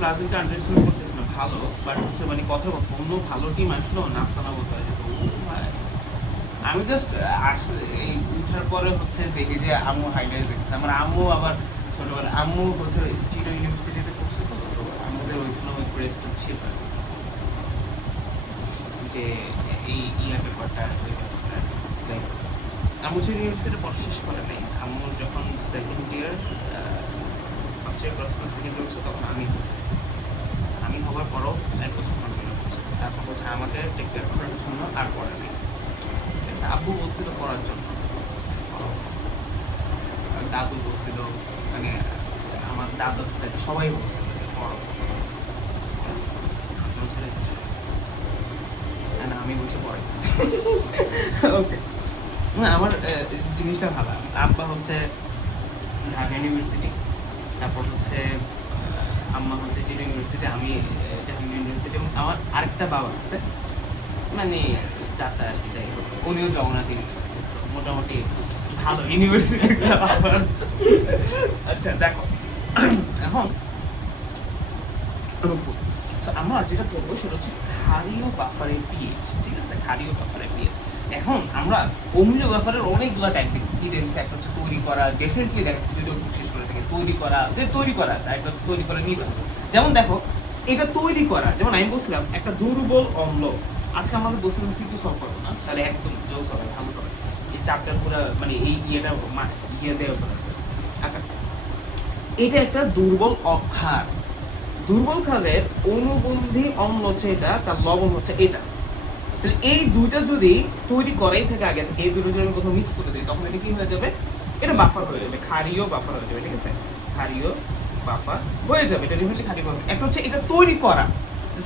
ব্রাজিলটা understand করতেছে না ভালো, বাট হচ্ছে মানে কথার কথা অন্য ভালো টিম আসলো নাস্তানা বলতে হয় যেত। আমি জাস্ট এই উঠার পরে হচ্ছে দেখি যে আম্মু হাইলাইট দেখতে, আমার আম্মু আবার ছোটবেলা আম্মু হচ্ছে চিটো ইউনিভার্সিটিতে পড়ছে, তো তো আমাদের ওইখানে ওই ক্রেজটা ছিল আর কি। যে এই ইয়ার ব্যাপারটা ওই ব্যাপারটা যাই হোক। আম্মু চিটো ইউনিভার্সিটি পড়া শেষ করে নাই, আম্মু যখন second year first year cross করে সেকেন্ড ইয়ার তখন আমি হয়েছে, আমি হবার পরও 1 বছর কন্টিনিউ করছি, তারপর হচ্ছে আমাকে টেক কেয়ার করার জন্য আর পড়ে নেই। ঠিক আছে, আব্বু বলছিল পড়ার জন্য, আর দাদু বলছিল, মানে আমার দাদার সাথে সবাই বলছিল যে পড়ো, জল ছেড়ে দিচ্ছিল, আমি বসে পড়াইতেছি। ওকে, না আমার জিনিসটা ভালো। আব্বা হচ্ছে ঢাকা ইউনিভার্সিটি, তারপর হচ্ছে আম্মা হচ্ছে চিটা ইউনিভার্সিটি, আমি জাহাঙ্গীর ইউনিভার্সিটি, এবং আমার আরেকটা বাবা আছে মানে চাচা আর কি, যাই হোক উনিও জগন্নাথ ইউনিভার্সিটি, মোটামুটি ভালো ইউনিভার্সিটি। আচ্ছা দেখো, এখন আমরা যেটা পড়বো সেটা হচ্ছে ক্ষারীয় বাফারের পিএইচ। ঠিক আছে, ক্ষারীয় বাফারের পিএইচ। এখন আমরা অম্লীয় বাফারের অনেকগুলো টাইপ দেখছি, কি দেখছি, একটা হচ্ছে তৈরি করা, ডেফিনেটলি দেখাচ্ছি যদি ওই শেষ করে থাকে তৈরি করা, যে তৈরি করা আছে, একটা হচ্ছে তৈরি করে নিতে হবে। যেমন দেখো, এটা তৈরি করা, যেমন আমি বলছিলাম একটা দুর্বল অম্ল, আজকে আমাদের বলছিলাম সিকিউ সলভ করবো না, তাহলে একদম জোস হবে, ভালো করে এই চাপটার পুরো মানে এই ইয়েটা ইয়ে দেওয়া করা। আচ্ছা, এটা একটা দুর্বল ক্ষার, দুর্বল ক্ষারের অনুবন্ধী অম্ল হচ্ছে এটা, তার লবণ হচ্ছে এটা। তাহলে এই দুইটা যদি তৈরি করাই থাকে আগে থেকে, এই দুটো যদি আমি কোথাও মিক্স করে দিই, তখন এটা কি হয়ে যাবে, এটা বাফার হয়ে যাবে, ক্ষারীয় বাফার হয়ে যাবে। ঠিক আছে, ক্ষারীয় বাফার হয়ে যাবে, এটা ডেফিনেটলি ক্ষারীয় বাফার। একটা হচ্ছে এটা তৈরি করা,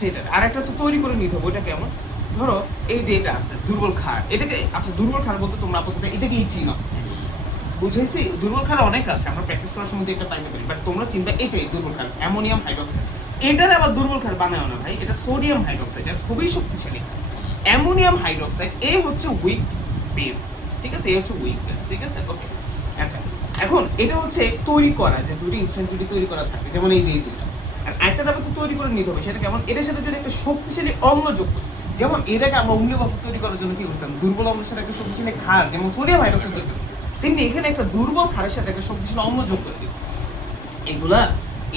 সেটা, আর একটা হচ্ছে তৈরি করে নিতে হবে। ওইটা কেমন, ধরো এই যে এটা আছে দুর্বল ক্ষার, এটাকে, আচ্ছা দুর্বল ক্ষার বলতে তোমরা আপাতত এটাকেই চিনো, বুঝেছি। দুর্বল ক্ষার অনেক আছে, আমরা প্র্যাকটিস করার সময় একটা পাইতে পারি, বাট তোমরা চিনবে এটাই দুর্বল ক্ষার, অ্যামোনিয়াম হাইড্রোক্সাইড। এটার আবার দুর্বল ক্ষার বানায় না ভাই, এটা সোডিয়াম হাইড্রোক্সাইড, এটা খুবই শক্তিশালী ক্ষার। অ্যামোনিয়াম হাইড্রোক্সাইড এ হচ্ছে উইক বেস, ঠিক আছে, এ হচ্ছে উইক বেস। ঠিক আছে, ওকে। আচ্ছা, এখন এটা হচ্ছে তৈরি করা, যে দুটি ইনস্ট্যান্ট যদি তৈরি করা থাকে, যেমন এই যে এই দুটো, আর আরেকটা হচ্ছে তৈরি করে নিতে হবে, সেটা কেমন, এটার সাথে যদি একটা শক্তিশালী অম্ল যোগ করি, যেমন এটাকে আমরা অম্লীয় বাফার তৈরি করার জন্য কি করতাম, দুর্বল অম্লের সাথে একটা শক্তিশালী ক্ষার যেমন সোডিয়াম হাইড্রোক্সাইড তৈরি করি, তেমনি এখানে একটা দুর্বল ক্ষারের সাথে একটা শক্তিশালী অম্ল যোগ করে দিই। এগুলা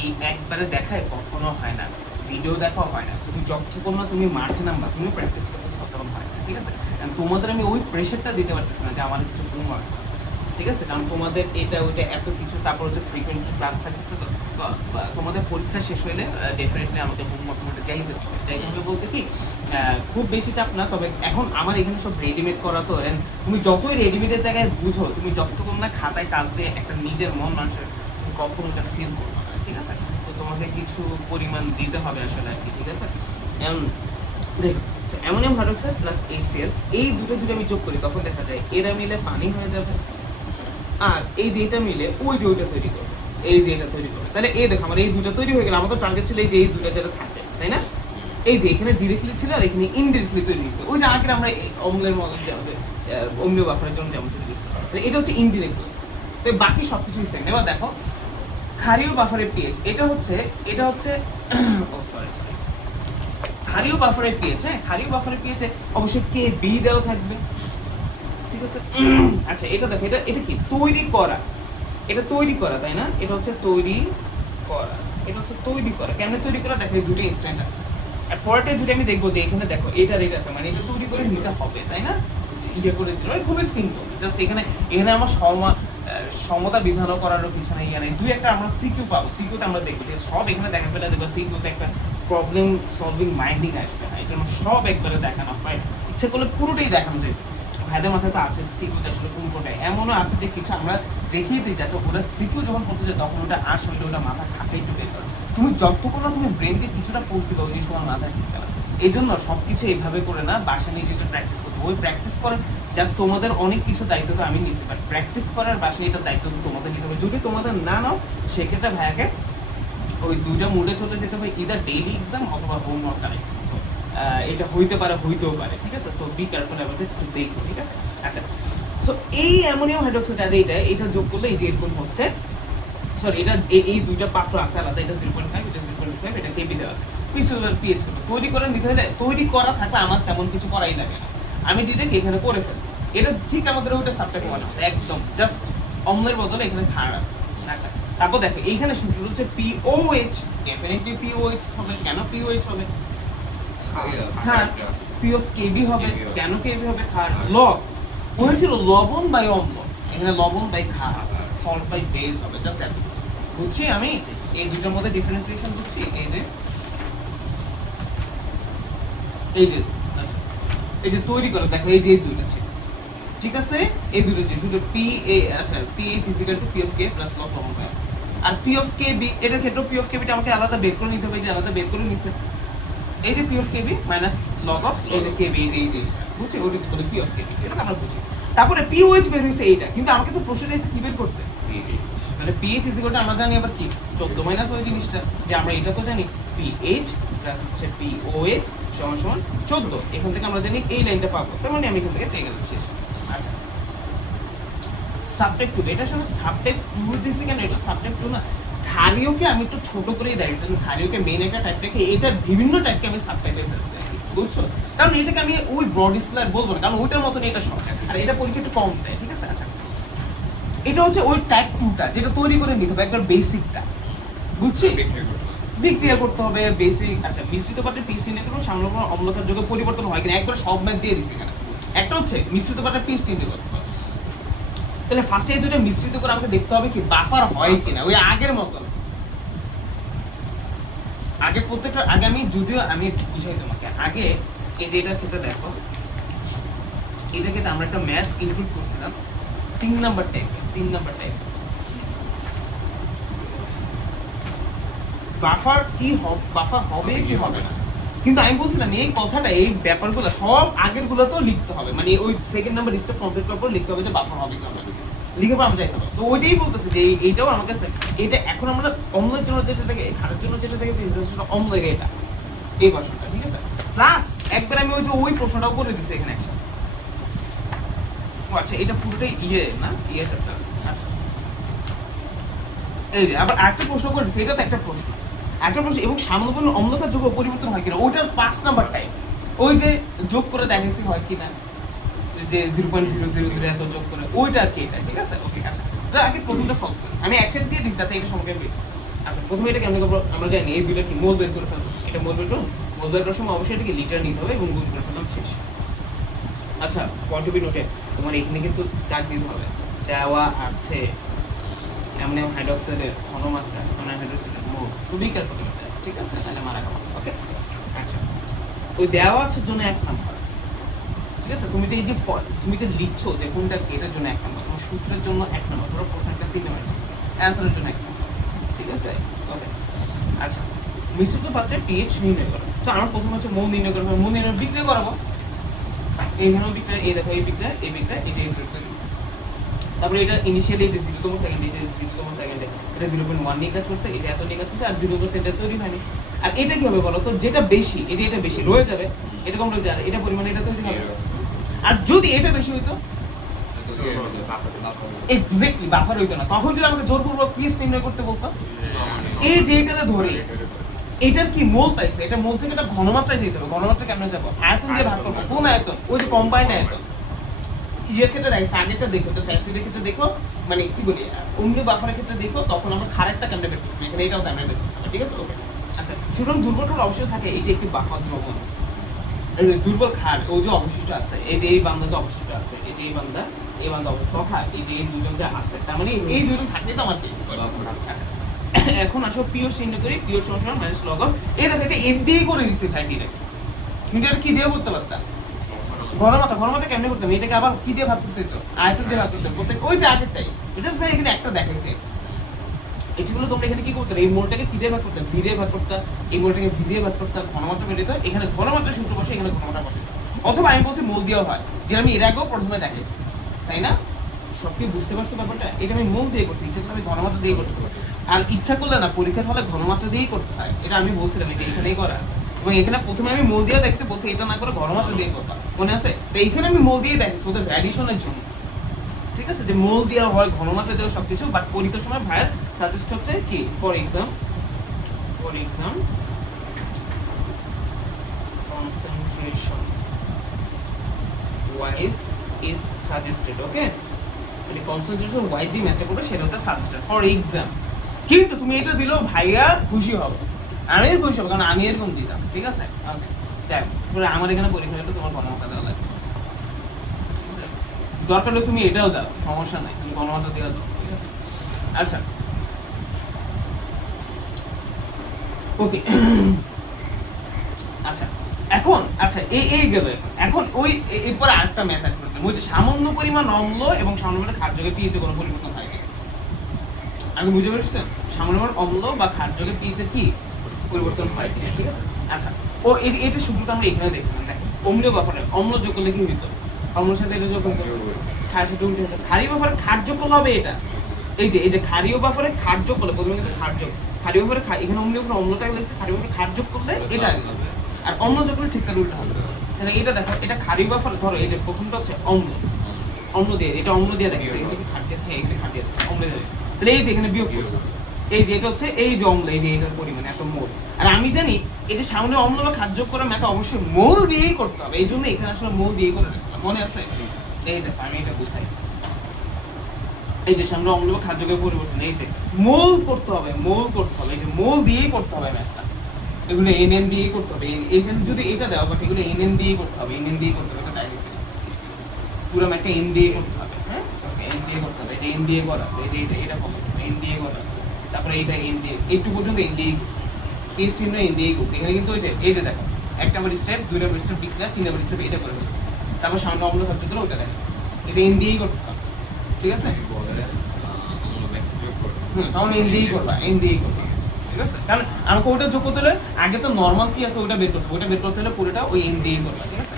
এই একবারে দেখায় কখনো হয় না, ভিডিও দেখাও হয় না, তুমি যতক্ষণ না তুমি মাঠে নামবা, তুমি প্র্যাকটিস করতে ততক্ষণ হয় না। ঠিক আছে, তোমাদের আমি ওই প্রেশারটা দিতে পারতেছি না যে আমার কিছু ঘুম হয় না। ঠিক আছে, কারণ তোমাদের এটা ওইটা এত কিছু, তারপর হচ্ছে ফ্রিকোয়েন্টলি ক্লাস থাকতেছে, তো তোমাদের পরীক্ষা শেষ হইলে ডেফিনেটলি আমাকে হোমওয়ার্ক মধ্যে যাইতে হবে। যাইতে হবে বলতে কি, খুব বেশি চাপ না, তবে এখন আমার এখানে সব রেডিমেড করা, তো তুমি যতই রেডিমেডের জায়গায় বুঝো, তুমি যতক্ষণ না খাতায় কাজ দিয়ে একটা নিজের মন মানুষের, তুমি কখনো এটা ফিল করবে না। ঠিক আছে, তো তোমাকে কিছু পরিমাণ দিতে হবে আসলে আর কি। ঠিক আছে, দেখো অ্যামোনিয়াম হাইড্রোক্সাইড প্লাস HCl, এই দুটো যদি আমি যোগ করি, তখন দেখা যায় এরা মিলে পানি হয়ে যাবে, আর এই যে এটা মিলে ওই যে ওইটা তৈরি করবে, এই যে এটা তৈরি করবে। তাহলে এই দেখো আমার এই দুটো তৈরি হয়ে গেল, আমার তো টার্গেট ছিল এই যে এই দুটো যেটা থাকে, তাই না, এই যে এখানে ডিরেক্টলি ছিল আর এখানে ইনডিরেক্টলি তৈরি হয়েছে, ওই যে আগে আমরা অম্লের মডেল যে আমাদের অম্লীয় বাফারের জন্য যেমন তৈরি হয়েছে, তাহলে এটা হচ্ছে ইনডিরেক্টলি। তো বাকি সব কিছুই সেম। এবার দেখো ক্ষারীয় বাফারের পিএইচ, এটা হচ্ছে ও সরি সরি, ক্ষারীয় বাফারের পিএইচ, হ্যাঁ ক্ষারীয় বাফারের পিএইচে অবশ্যই Kb দেওয়া থাকবে। ঠিক আছে, আচ্ছা এটা দেখো, এটা কি তৈরি করা, এটা তৈরি করা, তাই না, এটা হচ্ছে তৈরি করা, এটা হচ্ছে তৈরি করা। কেমনে তৈরি করা, দেখো এই দুটো ইনস্ট্যান্ট আছে, আর পরেরটা যদি আমি দেখবো যে এখানে দেখো এটা রেট আছে, মানে এটা তৈরি করে নিতে হবে, তাই না, ইয়ে করে দিল, মানে খুবই সিম্পল। জাস্ট এখানে আমার সমতা বিধানও করারও কিছু নেই, মানে দুই একটা আমরা সিকিউ পাবো, সিকিউতে আমরা দেখবো সব এখানে দেখা পেলে দেখবো সিকিউতে একটা প্রবলেম সলভিং মাইন্ডিং আসবে না, এই জন্য সব একবারে দেখানো হয়, ইচ্ছে করলে পুরোটাই দেখানো যায়। ভাইদের মাথায় তো আছে সিকিউতে আসলে কোন কোনটা, এমনও আছে যে কিছু আমরা দেখিয়ে দিই যাতে ওরা সিকিউ যখন করতে যায় তখন ওটা আসলে ওটা মাথা খাটাই টুটে করে, তুমি যতক্ষণ না তুমি ব্রেন দিয়ে কিছুটা ফোর্স দিবে ওই জিনিস তোমার মাথায় ঢুকতে পারে। এই জন্য সব কিছু এইভাবে করে না, বাসা নিয়ে যেটা প্র্যাকটিস করতে, ওই প্র্যাকটিস করার জাস্ট তোমাদের অনেক কিছু দায়িত্ব তো আমি নিচ্ছি, বাট প্র্যাকটিস করার বাসায় এটার দায়িত্ব তো তোমাদের নিতে হবে। যদি তোমাদের না নাও, সেক্ষেত্রে ভাইয়াকে ওই দুইটা মুডে চলে যেতে হবে, ইদার ডেইলি এক্সাম অথবা হোমওয়ার্ক কালেক্ট। সো এটা হইতে পারে, হইতেও পারে। ঠিক আছে, so be careful about it, একটু দেখো। ঠিক আছে, আচ্ছা, সো এই অ্যামোনিয়াম হাইড্রোক্সাইড আর এটা যোগ করলে এই যে এরকম হচ্ছে সরি এটা এই দুইটা পাত্র আছে আলাদা, এটা 0.5 এটা 0.5 এটা কেবি দেওয়া আছে। পিএইচ করব তৈরি করে নিতে হলে, তৈরি করা থাকলে আমার তেমন কিছু করাই লাগে না, আমি ডিরেক্ট এখানে করে ফেলবো। এটা ঠিক আমাদের ওইটা সাবটাইপ মনে হয় একদম জাস্ট অম্লের বদলে এখানে ক্ষার আছে। আচ্ছা তারপর দেখো এইখানে সূত্র হচ্ছে POH, ডেফিনেটলি POH হবে। কেন POH হবে? ক্ষার। P of KB হবে, কেন KB হবে? ক্ষার। লব ওখানে ছিল লবণ বাই অম্ল, এখানে লবণ বাই ক্ষার, সল্ট বাই বেস হবে। জাস্ট এত বুঝছি আমি এই দুটোর মধ্যে ডিফারেন্সিয়েশন বুঝছি। এই যে তৈরি করে দেখো এই যে এই দুইটা ছিল, ঠিক আছে? এই দুটো ছিল শুধু আচ্ছা PH P of K plus লব লবণ বাই, আর P of KB এটার ক্ষেত্রে P of KB টা আমাকে আলাদা বের করে নিতে হবে, যে আলাদা বের করে নিছে। এই যে P of KB minus log of এই যে KB এই যে বুঝছি, ওটাকে বলে P of KB, এটা তো আমরা বুঝি। তারপরে POH বের হইছে এইটা, কিন্তু আমাকে তো প্রশ্নটা এসে কি বের করতে? তাহলে PH আমরা জানি আবার কি 14 মাইনাস ওই জিনিসটা, যে আমরা এটা তো জানি PH প্লাস হচ্ছে POH সমান সমান 14। এখান থেকে আমরা জানি এই লাইনটা পাবো, তার মানে আমি এখান থেকে পেয়ে গেলাম, শেষ। আচ্ছা সাবটেক্ট 2, এটা আসলে সাবটেক্ট 2 দিছি কেন? এটা সাবটেক্ট 2 না, ক্ষারীয়কে আমি একটু ছোট করেই দেখাইছি। ক্ষারীয়কে মেইন একটা টাইপ রেখে এটার বিভিন্ন টাইপকে আমি সাবটাইপে ফেলছি, বুঝছো? কারণ এটাকে আমি ওই ব্রড স্কেলার বলবো না, কারণ ওইটার মতন এটা শর্ট, আর এটা পরীক্ষা একটু কম দেয়, ঠিক আছে? আচ্ছা এটা হচ্ছে ওই টাইপ 2টা যেটা তৈরি করে নিতে হবে একবার বেসিকটা, বুঝছি? বিক্রিয়া করতে হবে বেসিক। আচ্ছা মিশ্রিত পাত্রে পিএইচ নির্ণয় করবো, সামনে কোনো অম্লতার যোগে পরিবর্তন হয় কিনা, একবার সব ম্যাথ দিয়ে দিছি এখানে। একটা হচ্ছে মিশ্রিত পাত্রে পিএইচ নির্ণয় করতে হবে, তাহলে ফার্স্টে এই দুটো মিশ্রিত করে আমাকে দেখতে হবে কি বাফার হয় কিনা, ওই আগের মতন। আগে প্রত্যেকটা আগে আমি যদিও আমি বুঝাই তোমাকে আগে এই যে এটা ক্ষেত্রে দেখো, এটাকে আমরা একটা ম্যাথ ইনক্লুড করছিলাম 3 নাম্বার টাইপ বাফার কি বাফার হবে কি হবে না, কিন্তু আমি বলছিলাম এই কথাটা এই ব্যাপারগুলো সব আগের গুলোতেও লিখতে হবে, মানে ওই সেকেন্ড নাম্বার স্টেপ কমপ্লিট করার পর লিখতে হবে যে বাফার হবে কি হবে না, লিখে পর আমরা যাইতে হবে। তো ওইটাই বলতেছে যে এইটাও আমার কাছে এটা এখন আমরা অম্লের জন্য যেটা থাকে, খারের জন্য যেটা থাকে সেটা অম্লের এটা এই ভার্সনটা, ঠিক আছে? প্লাস একবার আমি ওই প্রশ্নটাও করে দিছি এখানে একসাথে। আচ্ছা এটা পুরোটাই না চ্যাপ্টার। আচ্ছা এই যে আবার আরেকটা প্রশ্ন করেছে, এটা তো একটা প্রশ্ন এবং সামান্য অম্লতার যোগ পরিবর্তন হয় কিনা, ওইটার 5 নাম্বার টাইপ, ওই যে যোগ করে দেখাইছি হয় কিনা, যে 0.000 এত যোগ করে ওইটা আর কি এটা, ঠিক আছে? ওকে আচ্ছা আগে প্রথমটা সলভ করি, আমি একসাথে দিয়ে দিচ্ছি যাতে এটা সম্পর্কে আমি। আচ্ছা প্রথমে এটা কেমন করবো আমরা জানি, এই দুইটা কি মোল বের করে ফেলবো, এটা মোল বের করার সময় অবশ্যই এটাকে লিটার নিতে হবে এবং গুণ করে ফেললাম, শেষ। আচ্ছা পয়েন্ট টু বি নোটেড, তোমার এখানে কিন্তু দাগ দিতে হবে, দেওয়া আছে অ্যামোনিয়াম হাইড্রোক্সাইডের ঘনমাত্রা, অ্যামোনিয়াম হাইড্রোক্সাইডের মোল, খুবই ক্যালকুলেট করতে হবে, ঠিক আছে? তাহলে মারা খাবো, ওকে? আচ্ছা ওই দেওয়া আছে জন্য 1 নাম্বার, ঠিক আছে? তুমি যে এই যে তুমি যে লিখছো যে কোনটা কি, এটার জন্য 1 নাম্বার, তোমার সূত্রের জন্য 1 নাম্বার, ধরো প্রশ্নটা 3 নাম্বার, অ্যানসারের জন্য 1 নাম্বার, ঠিক আছে? ওকে আচ্ছা মিশ্রিত পাত্রে পিএইচ নির্ণয় করো। তো আমরা প্রথম হচ্ছে মোল নির্ণয় করবো, মোল নির্ণয় বিক্রিয়া করাবো, এইখানেও বিক্রিয়া, এই দেখো এই বিক্রিয়া এই যে তারপরে এটা ইনিশিয়ালি যে 0তম সেকেন্ডে এটা 0.1 নিয়ে কাজ করছে, এটা এত নিয়ে কাজ করছে, আর 0% তৈরি হয়নি। আর এটা কি হবে বলো তো, যেটা বেশি এই যে এটা বেশি রয়ে যাবে, এটা কম রয়ে যাবে, এটা পরিমাণে এটা তৈরি হবে। আর যদি এটা বেশি হইতো এক্স্যাক্টলি বাফার হইতো না, তখন যদি আমাকে জোরপূর্বক পিএইচ নির্ণয় করতে বলতো, এই যে এটাতে ধরে এটার কি মোল পাইছে, এটা মোল থেকে এটা ঘনমাত্রায় যেতে হবে। ঘনমাত্রা কেমনে যাবো? আয়তন দিয়ে ভাগ করবো। কোন আয়তন? ওই যে কম্বাইন্ড আয়তন। ইয়ের ক্ষেত্রে দেখো, আগেরটা দেখো, জাস্ট অ্যাসিডের ক্ষেত্রে দেখো, মানে কি বলি অন্য বাফারের ক্ষেত্রে দেখো, তখন আমরা ক্ষারেরটা কেমনে বের করছি, এখানে এটাও কেমনে বের করতে হবে, ঠিক আছে? ওকে আচ্ছা সুতরাং দুর্বল ক্ষার অবশ্যই থাকে, এটা একটি বাফার দ্রবণ। দুর্বল ক্ষার ওই যে অবশিষ্ট আছে, এই যে এই বান্দা যে অবশিষ্ট আছে, এই যে এই বান্দা তথা এই যে এই দুজন যে আছে, তার মানে এই দুজন থাকলে তো আমার কি। আচ্ছা এখন আসো পিও চিহ্ন করি, পিও সমান মাইনাস লগ অফ, এই দেখো এটা এম দিয়ে করে দিছি ভাই ডিরেক্ট, তুমি এটা কি দিয়ে করতে পারতাম? ঘনমাত্রা কেমনে করতাম? এটাকে আবার কি দিয়ে ভাগ করতে হতো? আয়তন দিয়ে ভাগ করতে হতো, প্রত্যেক ওই যে আগেরটাই, জাস্ট ভাই এখানে একটা দেখাইছে। এগুলো তোমরা এখানে কি করতে, এই মোলটাকে কি দিয়ে ভাগ করতে? ভি দিয়ে ভাগ করতে, এই মোলটাকে ভি দিয়ে ভাগ করতে, ঘনমাত্রা বের হতো, এখানে ঘনমাত্রা সূত্র বসে, এখানে ঘনমাত্রা বসে। অথবা আমি বলছি মোল দিয়েও হয়, যেটা আমি এর আগেও প্রথমে দেখাইছি, তাই না? সব কি বুঝতে পারছো ব্যাপারটা? এটা আমি মোল দিয়ে করছি, ইচ্ছা করলে আমি ঘনমাত্রা দিয়ে করতে পারি, আর ইচ্ছা করলে না পরীক্ষার হলে ঘনমাত্রা দিয়েই করতে হয়, এটা আমি বলছিলাম যে এখানেই করা আছে। এবং এখানে প্রথমে আমি মোল দিয়ে দেখছি, বলছি এটা না করে ঘনমাত্রা দিয়ে করতাম, মনে আছে? তো এইখানে আমি মোল দিয়ে দেখছি ওদের ভ্যারিয়েশনের জন্য, ঠিক আছে, যে মোল দেওয়া হয়, ঘনমাত্রা দেওয়া সবকিছু, বাট পরীক্ষার সময় ভাইয়ের সাজেস্ট হচ্ছে কি for exam concentration wise is suggested, ওকে, মানে কনসেন্ট্রেশন ওয়াইজ যে ম্যাথটা করবে সেটা হচ্ছে সাজেস্টেড ফর এক্সাম। কিন্তু তুমি এটা দিলেও ভাইয়া খুশি হবে, আমিও খুশি হব, কারণ আমি এরকম দিতাম, ঠিক আছে। ওকে, দেখ আমার এখানে পরীক্ষাটা তোমার গণমাত্রা দেওয়া লাগবে, দরকার হলে তুমি এটাও দাও, সমস্যা নাই, তুমি গণমাত্রা দেওয়া দাও, ঠিক আছে। আচ্ছা ওকে, আচ্ছা এখন আচ্ছা এই গেল, এখন ওই এরপর আরেকটা ম্যাথ অ্যাড করতে বলছে সামান্য পরিমাণ অম্ল এবং সামান্য পরিমাণ ক্ষারযোগে পিএইচে কোনো পরিবর্তন হয় না। আমি বুঝে পেরেছেন, সামান্য পরিমাণ অম্ল বা ক্ষারযোগে পিএইচে কি পরিবর্তন হয় কিনা, ঠিক আছে। আচ্ছা ও এটা সূত্রটা আমরা এখানে দেখছিলাম, দেখো অম্লীয় বাফারে অম্ল যোগ করলে কি হইতো, অম্লের সাথে এটা যোগ করতে ক্ষার সাথে উল্টে হতো, ক্ষারীয় বাফারে ক্ষার যোগ করলে হবে এটা, এই যে ক্ষারীয় বাফারে ক্ষার যোগ করলে প্রথমে কিন্তু ক্ষার যোগ, ক্ষারীয় বাফারে এখানে অম্লীয় বাফারে অম্লটা লাগছে, ক্ষারীয় বাফারে ক্ষার যোগ করলে এটা আসবে, আর অম্ল যোগ করলে ঠিক তার উল্টো হবে। তাহলে এটা দেখো, এটা ক্ষারীয় বাফার, ধরো এই যে প্রথমটা হচ্ছে অম্ল দিয়ে, এটা অম্ল দিয়ে দেখো, এখানে কি ক্ষার দিয়ে, হ্যাঁ এখানে ক্ষার দিয়ে অম্ল দিয়ে দেখো, তাহলে এই যে এখানে বিয়োগ করছে, এই যে এটা হচ্ছে এই যে অম্ল, এই যে এটার পরিমাণ এত মোল, আর আমি জানি এই যে সামনে অম্ল বা ক্ষার যোগ করার ম্যাথ অবশ্যই মোল দিয়েই করতে হবে, এই জন্য এখানে আসলে মোল দিয়েই করে রাখছিলাম, মনে আছে? এই দেখো আমি এটা বুঝাই, এই যে সামনে অম্ল বা ক্ষার যোগের পরিবর্তন, এই যে মোল করতে হবে, এই যে মোল দিয়েই করতে হবে ম্যাথটা, এগুলো এনএন দিয়েই করতে হবে, এখানে যদি এটা দেওয়া বাট এগুলো এনএন দিয়েই করতে হবে, এনএন দিয়ে করতে হবে, তাই দিছি পুরো ম্যাথটা এন দিয়ে করতে হবে, হ্যাঁ ওকে এন দিয়ে করতে হবে, এই যে এন দিয়ে করা আছে, এই যে এটা হবে এন দিয়ে করা আছে, তারপরে এইটা এন দিয়ে, একটু পর্যন্ত এন দিয়েই করছে, পেজ টিম না এন দিয়েই করছে, এখানে কিন্তু এই যে দেখো 1 নম্বর স্টেপ 2 নম্বর স্টেপ বিক্রিয়া 3 নম্বর স্টেপ এটা করে ফেলছে, তারপর সামনে অম্ল ক্ষার যোগ করে ওটা দেখা যাচ্ছে, এটা এন দিয়েই করতে হবে, ঠিক আছে। তখন এন দিয়েই করবা, ঠিক আছে, কারণ আমাকে ওটা যোগ করতে হলে আগে তো নর্মাল কি আছে ওটা বের করতে হবে, ওটা বের করতে হলে পুরোটা ওই এন দিয়েই করবা, ঠিক আছে।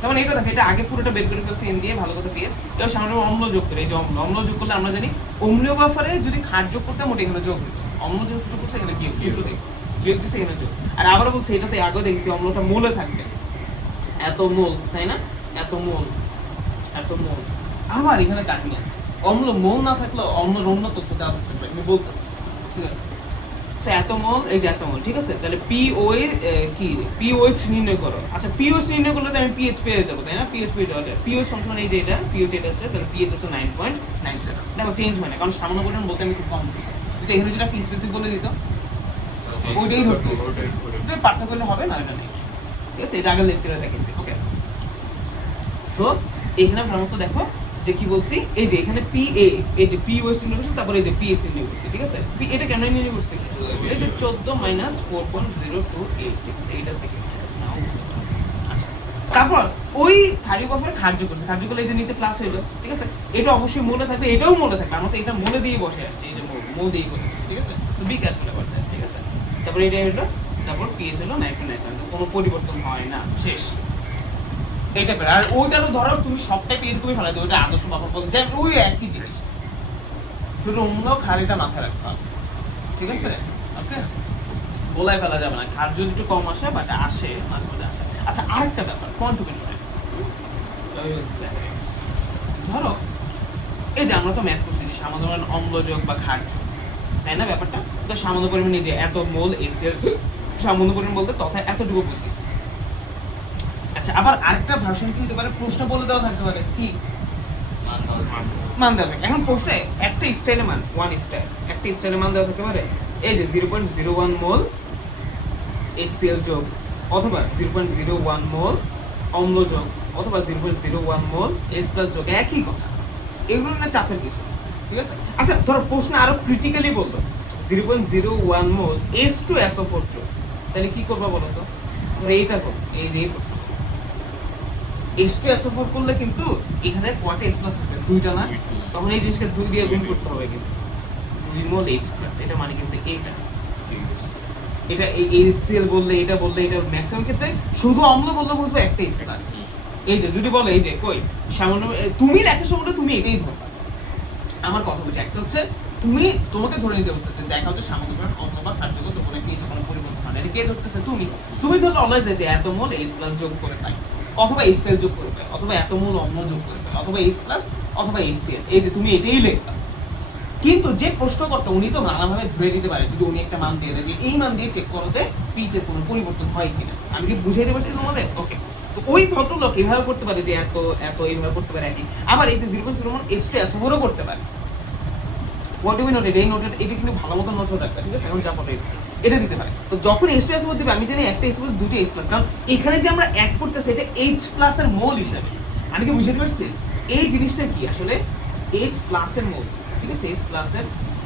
যেমন এটা দেখো, এটা আগে পুরোটা বের করে ফেলছে এন দিয়ে, ভালো করে পেয়েছ, এবার সামনে অম্ল যোগ করে, এই যে অম্ল যোগ করলে আমরা জানি অম্লীয় বাফারে যদি ক্ষার যোগ করতাম ওটা এখানে যোগ হতো, অম্ল যোগ করছে এখানে বিয়োগ, সূত্র দেখো বিয়োগ দিচ্ছে এখানে যোগ, আর আবারও বলছে এটাতে আগেও দেখছি অম্লটা মোলে থাকবে, এত মোল, তাই না, এত মোল, আবার এখানে কাহিনী আছে, অম্ল মোল না থাকলেও অম্লের অন্য তথ্য দেওয়া থাকতে পারে, আমি বলতেছি, ঠিক আছে। এত মোল, এই যে এত মোল, ঠিক আছে, তাহলে কি পিওএইচ নির্ণয় করো, আচ্ছা পিওএইচ নির্ণয় করলে তো আমি পিএইচ পেয়ে যাবো, তাই না, পিএইচ পেয়ে যাওয়া যায়, পিওএইচ সমান এই যে এটা পিওএইচ এটা আসছে, তাহলে পিএইচ হচ্ছে 9.97, দেখো চেঞ্জ হয় না, কারণ সামান্য পরিমাণ বলতে আমি খুব কম দিচ্ছি, কিন্তু এখানে যেটা কি স্পেসিফিক বলে দিত ওইটাই ধরতে পার্থক্য করলে হবে না, এটা নেই, ঠিক আছে, এটা আগের লেকচারে দেখেছি, ওকে। সো এখানে সাধারণত দেখো যে কি বলছি, এই যে এখানে পিএ, এই যে পি ওয়েস্ট ইউনিভার্সিটি, তারপরে এই যে পিএস ইউনিভার্সিটি, ঠিক আছে, এটা কেন ইউনিভার্সিটি, এই যে 14 - 4.028, ঠিক আছে, এইটা থেকে নাও বুঝতে পারো। আচ্ছা তারপর ওই ক্ষারীয় বাফারে ক্ষার যোগ করছে, ক্ষার যোগ করলে এই যে নিচে প্লাস হইলো, ঠিক আছে, এটা অবশ্যই মোলে থাকবে, এটাও মোলে থাকবে, আমরা তো এটা মোলে দিয়ে বসে আসছে, এই যে মোল দিয়ে করতে, ঠিক আছে, তো বি কেয়ারফুল অ্যাবাউট দ্যাট, ঠিক আছে। তারপর এটা হলো, তারপর পিএস হলো 9.97, কোনো পরিবর্তন হয় না, শেষ, এইটা করে। আর ওইটারও ধরো তুমি সবটাই এরকমই ফেলা দিও, ওইটা আদর্শ বাফার বলতে যে ওই একই জিনিস, শুধু অন্য ক্ষারীটা মাথায় রাখতে হবে, ঠিক আছে, ওকে, বলাই ফেলা যাবে না, ক্ষার যদি একটু কম আসে বাট আসে, মাঝে মাঝে আসে। আচ্ছা আরেকটা ব্যাপার কোয়ান্টিফিকেশন, ধরো এই যে আমরা তো ম্যাথ করছি সামান্য পরিমাণ অম্লযোগ বা ক্ষার যোগ, তাই না, ব্যাপারটা তো সামান্য পরিমাণে যে এত মোল এসিএল, সামান্য পরিমাণ বলতে তথা এতটুকু বুঝেছি। আচ্ছা আবার আরেকটা ভার্সন কি হতে পারে, প্রশ্ন বলে দেওয়া থাকতে পারে, কি মান দেওয়া থাকে, এখন প্রশ্নে একটা স্টাইলে মান, একটা স্টাইলে মান দেওয়া থাকতে পারে, এই যে 0.01 মোল HCl যোগ, অথবা 0.01 মোল অম্ল যোগ, অথবা 0.01 মোল H+ যোগ, একই কথা, এগুলো না চাপের কিছু, ঠিক আছে। আচ্ছা ধরো প্রশ্ন আরো ক্রিটিক্যালি বললো 0.01 মোল H2SO4 যোগ, তাহলে কি করবা বলো তো, ধরো এইটা করো, এই যে এই প্রশ্ন H2SO4 করলে কিন্তু এখানে কয়টা H+ থাকবে, দুইটা না, তখন এই জিনিসকে 2 দিয়ে গুণ করতে হবে, কিন্তু 2 মোল H+, এটা মানে কিন্তু এইটা, এটা এই HCl বললে এটা ম্যাক্সিমাম ক্ষেত্রে শুধু অম্ল বললে বুঝবে একটা H+, এই যে যদি বলে এই যে কই সামান্য, তুমি লেখার সময় তুমি এটাই ধরবা, আমার কথা বুঝে, একটা হচ্ছে তোমাকে ধরে নিতে বলছে যে দেখা হচ্ছে সামান্য পরিমাণ অম্ল বা ক্ষার যোগ, তোমার কিছু কোনো পরিবর্তন হয় না, এটা কে ধরতেছে, তুমি ধরলে অলওয়েজ যে এত মোল H+ যোগ করে পাই, অথবা HCl যোগ করে পাই, অথবা এত মোল অম্ল যোগ করে পাই, অথবা এইচ প্লাস অথবা HCl, এই যে তুমি এটাই লিখবা। কিন্তু যে প্রশ্নকর্তা উনি তো নানাভাবে ঘুরে দিতে পারে, যদি উনি একটা মান দিয়ে দেয় যে এই মান দিয়ে চেক করো যে পিচের কোনো পরিবর্তন হয় কিনা। আমি কি বুঝাইতে পারছি তোমাদের? ওকে, তো ওই ভদ্রলোক এইভাবে করতে পারে যে এত এত এইভাবে করতে পারে একই। আবার এই যে 0.01 H2SO4ও করতে পারে। পয়েন্ট অফ নোটেড, এই নোটেড এটা কিন্তু ভালো মতো নোট রাখবে, ঠিক আছে? এখন যা পড়ে এটা দিতে পারে। তো যখন H2SO4 দিবে, আমি জানি একটা H দুটো H প্লাস, কারণ এখানে যে আমরা অ্যাড করতেছি এটা H প্লাসের মোল হিসাবে। আমি কি বুঝাতে পারছি? এই জিনিসটা কি আসলে H প্লাসের মোল, ঠিক আছে? H প্লাসের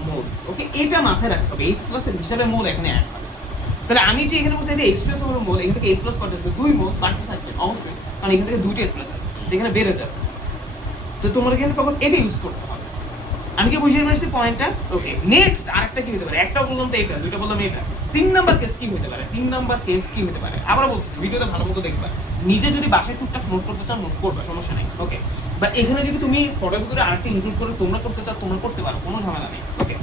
মোল, ওকে, এটা মাথায় রাখতে হবে। H প্লাসের হিসাবে মোল এখানে অ্যাড হবে। তাহলে আমি যে এখানে বলছি এটা H2SO4 মোল, এখান থেকে H প্লাস কত আসবে? 2 মোল বাড়তে থাকবে অবশ্যই, কারণ এখান থেকে দুইটা H প্লাস আসবে, এখানে বেড়ে যাবে। তো তোমার এখানে তখন এটা ইউজ করতে হবে। আমি কি বুঝিয়ে পারছি পয়েন্টটা? ওকে, নেক্সট আরেকটা কি হতে পারে? একটা বললাম তো এটা, দুইটা বললাম এটা। 3 নাম্বার কেস কি হতে পারে? 3 নাম্বার কেস কি হতে পারে? আবার বলতেছি, ভিডিওতে ভালো মতো দেখবা। নিজে যদি বাসায় টুকটাক নোট করতে চাও নোট করবা, সমস্যা নেই। ওকে, বা এখানে যদি তুমি ফটোর ভিতরে আরেকটা ইনক্লুড করে তোমরা করতে চাও তোমরা করতে পারো, কোনো ঝামেলা নেই। ওকে,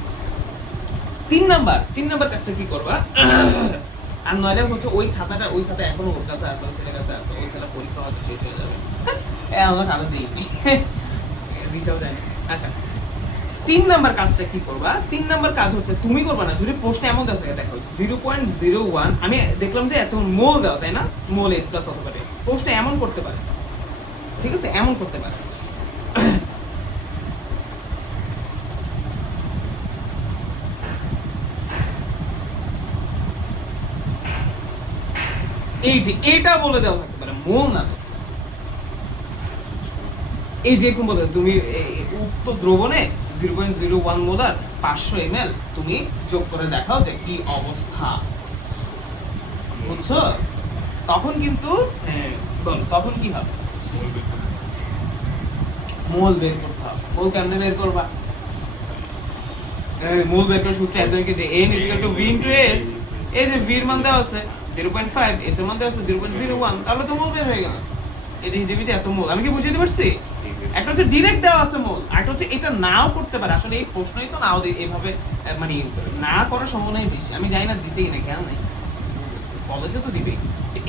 3 নাম্বার কাজটা কি করবা? আর নয়টা হচ্ছে ওই খাতা এখনো ওর কাছে আছে, ওই ছেলের কাছে আছে, ওই ছেলে পরীক্ষা হয়তো শেষ হয়ে যাবে। আমরা খাতা দিইনি, দিশাও জানি। আচ্ছা, 3 নাম্বার কাজটা কি করবা? 3 নাম্বার কাজ হচ্ছে তুমি করবা না, যদি প্রশ্ন এমন দেওয়া থাকে, দেখো 0.01 আমি দেখলাম যে এত মোল দাও, তাই না? মোল H প্লাস হতে পারে, প্রশ্ন এমন করতে পারে, ঠিক আছে? এমন করতে পারে। এই যে এটা বলে দেওয়া থাকতে পারে, মোল না। এই যে এরকম বলে তুমি উক্ত দ্রবণে 0.01 মোলার 500 ml তুমি যোগ করে দেখাও যে কি অবস্থা, বুঝছো? তখন কিন্তু বল, তখন কি হবে? মোল বের করতে হবে। মোল কেমনে বের করবা? মোল বের করার সূত্র একদম কি, n = v * s। এই যে v এর মান দেওয়া আছে 0.5, s এর মান দেওয়া আছে 0.01, তাহলে তো মোল বের হয়ে গেল। এই যে হিসেবে এত মোল, আমি কি বুঝাতে পারছি? একটা হচ্ছে ডিরেক্ট দেওয়া আছে মোল, আর একটা হচ্ছে এটা নাও করতে পারে। আসলে এই প্রশ্নই তো নাও এইভাবে মানে না করার সম্ভাবনাই বেশি। আমি জানি না দিছে কিনা, খেয়াল নাই, কলেজে তো দিবেই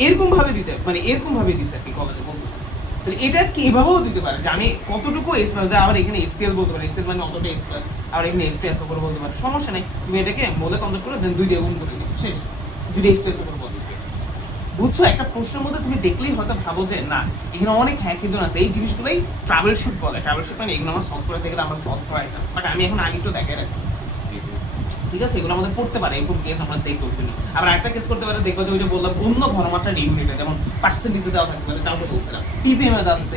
এরকম ভাবে দিতে, মানে এরকম ভাবে দিছে আর কি কলেজে বলতেছে। তাহলে এটা কি এভাবেও দিতে পারে যে আমি কতটুকু S প্লাস, আবার এখানে HCl বলতে পারে, HCl মানে অতটা S প্লাস, আর এখানে H2SO4 বলতে পারে, সমস্যা নাই। তুমি এটাকে মোলে কনভার্ট করে দেন 2 দিয়ে গুণ করে দিও, শেষ। যদি H2SO4 বলতেছে, বুঝছো? একটা প্রশ্নের মধ্যে তুমি দেখলেই হয়তো ভাবো যে না এখানে অনেক হ্যাঁ কিন্তু আছে। এই জিনিসগুলোই ট্রাভেল শুট বলে। ট্রাভেল শুট মানে এগুলো আমরা সলভ করে দেখলে আমরা সলভ করাইতাম, বাট আমি এখন আগে একটু দেখাই রাখছি, ঠিক আছে? এগুলো আমাদের পড়তে পারে, এরকম কেস আমরা দেখবো। আবার একটা কেস করতে পারে, দেখবো যে ওই যে বললাম অন্য ঘনমাত্রার ইউনিটে, যেমন পার্সেন্টেজে দেওয়া থাকতে পারে, তাও তো বলছিলাম ppm এ দেওয়া থাকতে,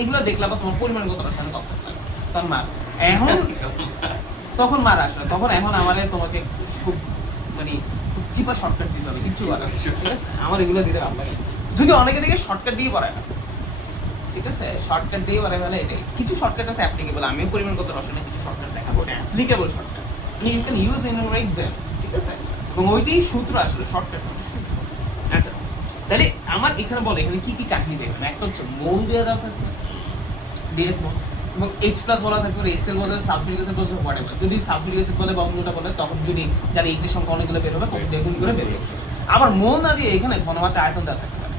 এগুলো দেখলে বা তোমার পরিমাণ কত রাখতে কনসেপ্ট লাগে তখন মার। এখন তখন মার আসলে তখন এখন আমারে তোমাকে খুব মানে খুব চিপা শর্টকাট দিতে হবে, কিচ্ছু করার, ঠিক আছে? আমার এগুলো দিতে ভালো লাগে, যদি অনেকে দেখে শর্টকাট দিয়ে পড়ায় না, ঠিক আছে? শর্টকাট দিয়ে পড়ায় ফেলে, এটাই। কিছু শর্টকাট আছে অ্যাপ্লিকেবল, আমিও পরিমাণ কত রসনে কিছু শর্টকাট দেখাবো, ওটা applicable shortcut, you can use in your exam, ঠিক আছে? এবং ওইটাই সূত্র আসলে, শর্টকাট সূত্র। আচ্ছা, তাহলে আমার এখানে বলে এখানে কি কি কাহিনী দেখবেন? একটা হচ্ছে মোল দেওয়া দেওয়া থাকবে, ডিরেক্ট মোল, এবং H প্লাস বলা থাকবে, HCl বলা থাকবে, সালফিউরিক অ্যাসিড বলা থাকবে, হোয়াটএভার। যদি সালফিউরিক অ্যাসিড বলে বা অন্যটা বলে, তখন যদি যার H এর সংখ্যা অনেকগুলো বের হবে তখন গুণ করে বের হবে। আবার মোল না দিয়ে এখানে ঘনমাত্রা আয়তন দেওয়া থাকতে পারে,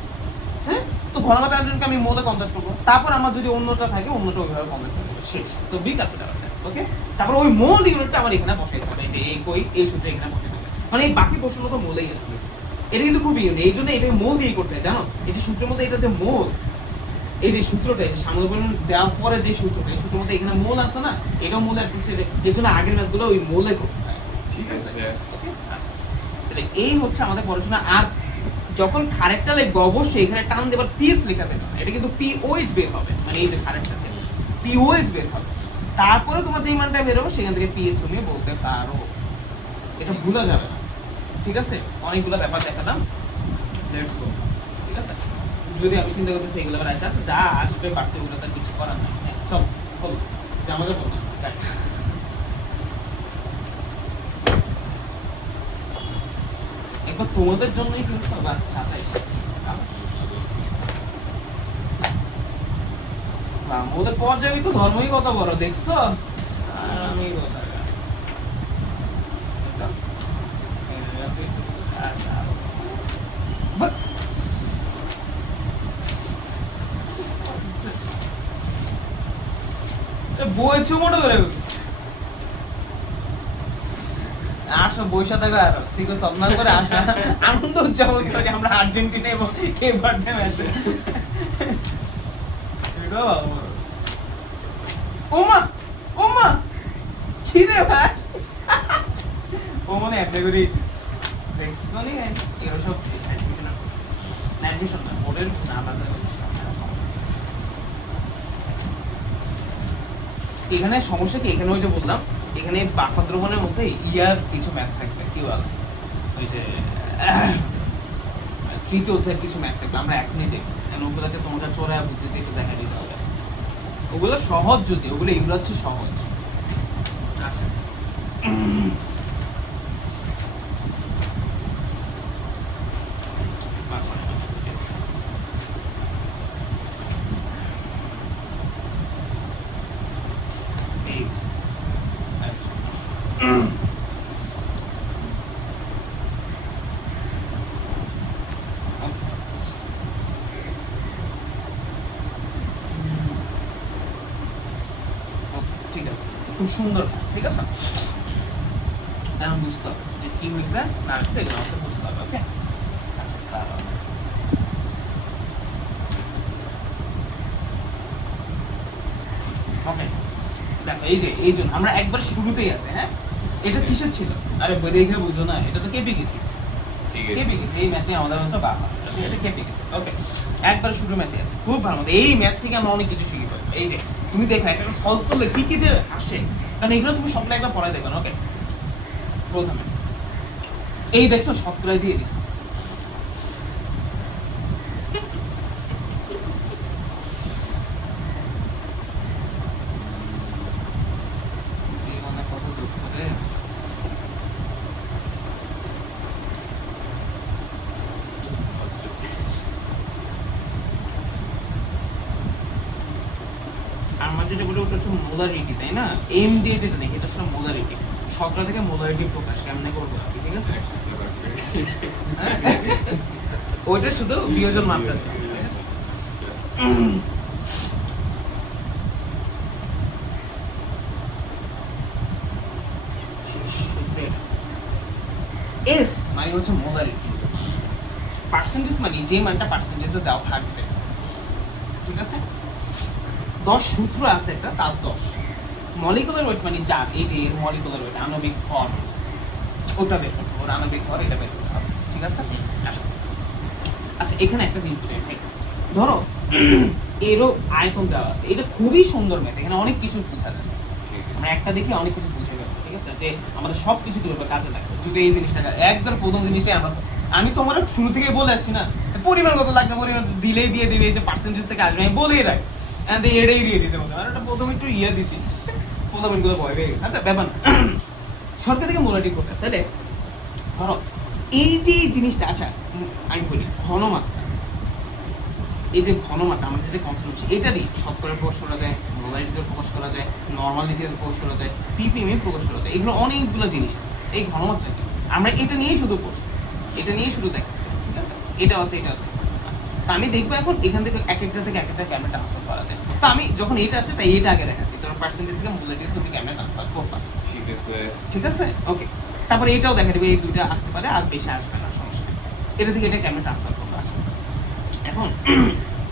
হ্যাঁ? তো ঘনমাত্রা আয়তনকে আমি মোলে কনভার্ট করবো, তারপর আমার যদি অন্যটা থাকে অন্যটা ওইভাবে কনভার্ট করবো, শেষ। So be careful about that, okay? তারপর ওই মোল ইউনিটটা আমার এখানে বসাইতে হবে, যে এই সূত্রে এখানে বসাইতে হবে, মানে এই বাকি প্রশ্ন তো মোলেই আছে। এটা কিন্তু খুব ইউনিক, এই জন্য এটাকে মোল দিয়ে করতে হয়, জানো? এই যে সূত্রের মধ্যে এটা যে মোল, এই যে সূত্রটা, এই যে সামগ্রিক পরিমাণ দেওয়ার পরে যে সূত্রটা, এই সূত্রের মধ্যে এখানে মোল আছে না, এটাও মোল অ্যাড করছে, এর জন্য আগের ম্যাথগুলো ওই মোলে করতে হয়, ঠিক আছে? ওকে, আচ্ছা, তাহলে এই হচ্ছে আমাদের পড়াশোনা। আর যখন খারেকটা লিখবো অবশ্যই এখানে টান দেবার পিএস লেখা দেবে না, এটা কিন্তু পিওএইচ বের হবে, মানে এই যে খারেকটা পিওএইচ বের হবে, তারপরে তোমার যেই মানটা বের হবে সেখান থেকে পিএইচ নিয়ে বলতে পারো, এটা ভুলা যাবে না, ঠিক আছে? অনেকগুলো ব্যাপার দেখালাম, লেটস গো, ঠিক আছে? যদি আমি চিন্তা করতেছি এগুলো আবার আসে, আচ্ছা যা আসবে বাড়তে ওগুলো তার কিছু করার নাই, হ্যাঁ চল বলো যে আমাদের বলো একবার তোমাদের জন্যই কিন্তু আবার সাথে ওদের পর্যায়ে তো ধর্মই কত বড় দেখছো, আর আমি বই চুমোটো করে আসো বৈশা থাকো আর সিকো সম্মান করে আসা আনন্দ উদযাপন করি আমরা আর্জেন্টিনা এবং কেভার্ডে ম্যাচে ওমা ওমা কি রে ভাই ও মনে অ্যাপ্লাই করে দেখছো নি এগুলো সব অ্যাডমিশন না বোর্ডের আলাদা এখানে সমস্যা কি এখানে ওই যে বললাম এখানে বাফার দ্রবণের মধ্যে ইয়ার কিছু ম্যাথ থাকবে কি বল ওই যে তৃতীয় অধ্যায়ের কিছু ম্যাথ থাকবে আমরা এখনই দেখবো ওগুলোকে তোমাকে চোরা বুদ্ধিতে একটু দেখা দিতে হবে ওগুলো সহজ যদি ওগুলো এগুলো হচ্ছে সহজ আচ্ছা ঠিক আছে খুব সুন্দর ঠিক আছে এখন বুঝতে হবে যে কি হয়েছে না হয়েছে এগুলো আমাকে বুঝতে হবে ওকে আচ্ছা ওকে দেখো এই যে এই জন্য আমরা একবার শুরুতেই আছে হ্যাঁ এটা কিসের ছিল আরে বই দেখে বুঝো না এটা তো কেপি গেছি কেপি গেছি এই ম্যাথে আমাদের হচ্ছে বাবা এটা কেপি গেছে ওকে একবার শুরু ম্যাথে আছে খুব ভালো এই ম্যাথ থেকে আমরা অনেক কিছু শিখি পারবো এই যে তুমি দেখো একটা সলভ করলে কি কি যে আসে কারণ এগুলো তুমি সবটা একবার পড়াই দেখবে না ওকে প্রথমে এই দেখছো শতকরা দিয়ে দিস জীবনে কত দুঃখ রে আমরা যেটা বলি ওটা হচ্ছে মোলারিটি তাই না এম দিয়ে যেটা দেখি এটা হচ্ছে মোলারিটি শতকরা থেকে মোলারিটি প্রকাশ কেমনে করবো আর কি ঠিক আছে ওইটা শুধু বিয়োজন মাত্রার জন্য ঠিক আছে এস মানে হচ্ছে মোলারিটি পার্সেন্টেজ মানে যে মানটা পার্সেন্টেজে দেওয়া থাকবে ঠিক আছে 10 সূত্র আছে একটা তার 10 মলিকুলার ওয়েট মানে যার এই যে এর মলিকুলার ওয়েট আণবিক ভর ওটা বের করতে হবে আণবিক ভর এটা বের করতে হবে ঠিক আছে আসো আচ্ছা এখানে একটা জিনিস বুঝাই ভাই ধরো এরও আয়তন দেওয়া আছে এটা খুবই সুন্দর ম্যাথ এখানে অনেক কিছু বোঝা যাচ্ছে আমরা একটা দেখি অনেক কিছু বুঝে গেল ঠিক আছে যে আমাদের সব কিছু কিভাবে কাজে লাগছে যদি এই জিনিসটা একবার প্রথম জিনিসটাই আমি তোমার শুরু থেকে বলে আসছি না পরিমাণ কত লাগবে পরিমাণ দিলেই দিয়ে দিবে এই যে পার্সেন্টেজ থেকে আসবে আমি বলেই রাখছি এটাই দিয়ে দিয়েছে মনে হয় প্রথমে একটু ইয়ে দিতি প্রথম এগুলো ভয় পেয়ে গেছে আচ্ছা ব্যাপার সরকার থেকে মোলারিটি প্রকাশ তাহলে ধরো এই যে জিনিসটা আচ্ছা আমি বলি ঘনমাত্রা এই যে ঘনমাত্রা আমাদের যেটা কনসেপ্ট এটারই শতকরা প্রকাশ করা যায় মোলারিটিতে প্রকাশ করা যায় নর্মালিটিতে প্রকাশ করা যায় পিপিএম এ প্রকাশ করা যায় এগুলো অনেকগুলো জিনিস আছে এই ঘনমাত্রাকে আমরা এটা নিয়েই শুধু পড়ছি এটা নিয়েই শুধু দেখাচ্ছি ঠিক আছে এটা আছে এটা আছে তা আমি দেখবো এখন এখান থেকে এক একটা থেকে এক একটা ক্যামেরা ট্রান্সফার করা যায় তো আমি যখন এটা আসছে তাই এটা আগে দেখাচ্ছি তোমার পার্সেন্টেজ থেকে মোলারিটি তুমি ক্যামেরা ট্রান্সফার করবা ঠিক আছে ওকে তারপরে এটাও দেখা দেবে এই দুইটা আসতে পারে আর বেশি আসবে না সমস্যা নেই এটা থেকে এটা ক্যামেরা ট্রান্সফার করবো আচ্ছা এখন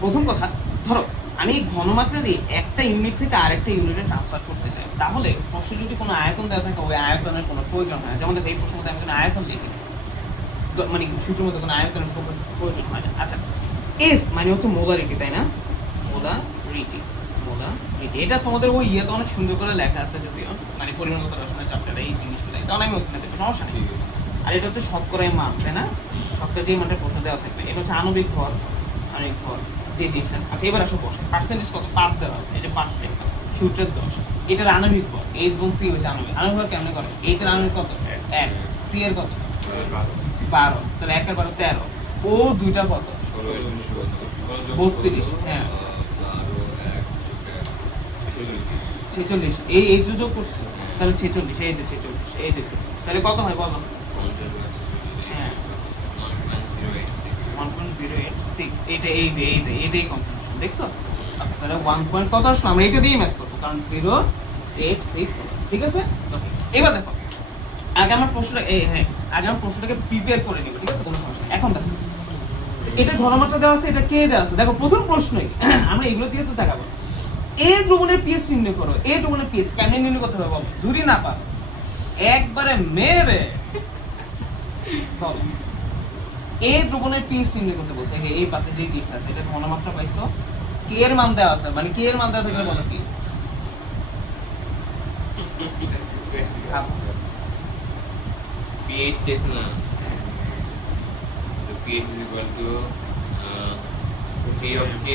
প্রথম কথা ধরো আমি ঘনমাত্রার একটা ইউনিট থেকে আরেকটা ইউনিটে ট্রান্সফার করতে চাই তাহলে প্রশ্ন যদি কোনো আয়তন দেওয়া থাকে ওই আয়তনের কোনো প্রয়োজন হয় যেমন দেখো এই প্রশ্নের মধ্যে আমি কোনো আয়তন লিখি মানে সূত্রের মধ্যে কোনো আয়তনের প্রয়োজন হয় না আচ্ছা এস মানে হচ্ছে মোলারিটি তাই না মোলারিটি এটা তোমাদের ওই ইয়েতে অনেক সুন্দর করে লেখা আছে যদিও মানে পরিমাণগত রসায়নের চ্যাপ্টারে এই জিনিসগুলো তখন আমি ওখানে দেবো সমস্যা নেই আর এটা হচ্ছে শতকরা মান তাই না শতকরা যে মানটা প্রশ্ন দেওয়া থাকবে এটা হচ্ছে আণবিক ভর যে জিনিসটা আচ্ছা এবার আসো বসে পার্সেন্টেজ কত 5 দেওয়া আছে এটা 5 লেখা সূত্রের 10 এটার আণবিক ভর এইচ এবং সি হচ্ছে আণবিক ভর কেমন করে এইচ এর আণবিক কত 1 সি এর কত 12 তাহলে 1 এর 12 13 ও দুইটা কত 32 হ্যাঁ 46 এই যোগ করছি তাহলে 46 এই যে 46 তাহলে কত হয় বলো হ্যাঁ 1.086 এটা এই যে এটাই কনফার্মেশন দেখছো আচ্ছা তাহলে 1 পয়েন্ট কত আসলো আমরা এটা দিয়েই ম্যাথ করবো কারণ 086 ঠিক আছে ওকে এবার দেখো আগে আমার প্রশ্নটাকে প্রিপেয়ার করে নিব ঠিক আছে কোনো সমস্যা নেই এখন দেখো এটা ঘনমাত্রা দেওয়া আছে এটা কে দেওয়া আছে দেখো প্রথম প্রশ্নই আমরা এগুলো দিয়ে তো দেখাবো এ দ্রবণের পিএইচ নির্ণয় করো এ দ্রবণের পিএইচ কেমনে নির্ণয় করতে হবে বলো যদি না পারো একবারে মেরে বলো এ দ্রবণের পিএইচ নির্ণয় করতে বলছে এই যে এই পাত্রে যে জিনিসটা আছে এটা ঘনমাত্রা পাইছো কে এর মান দেওয়া আছে মানে কে এর মান দেওয়া থাকলে বলো কি pH চেয়েছে না তো pH is equal to P of K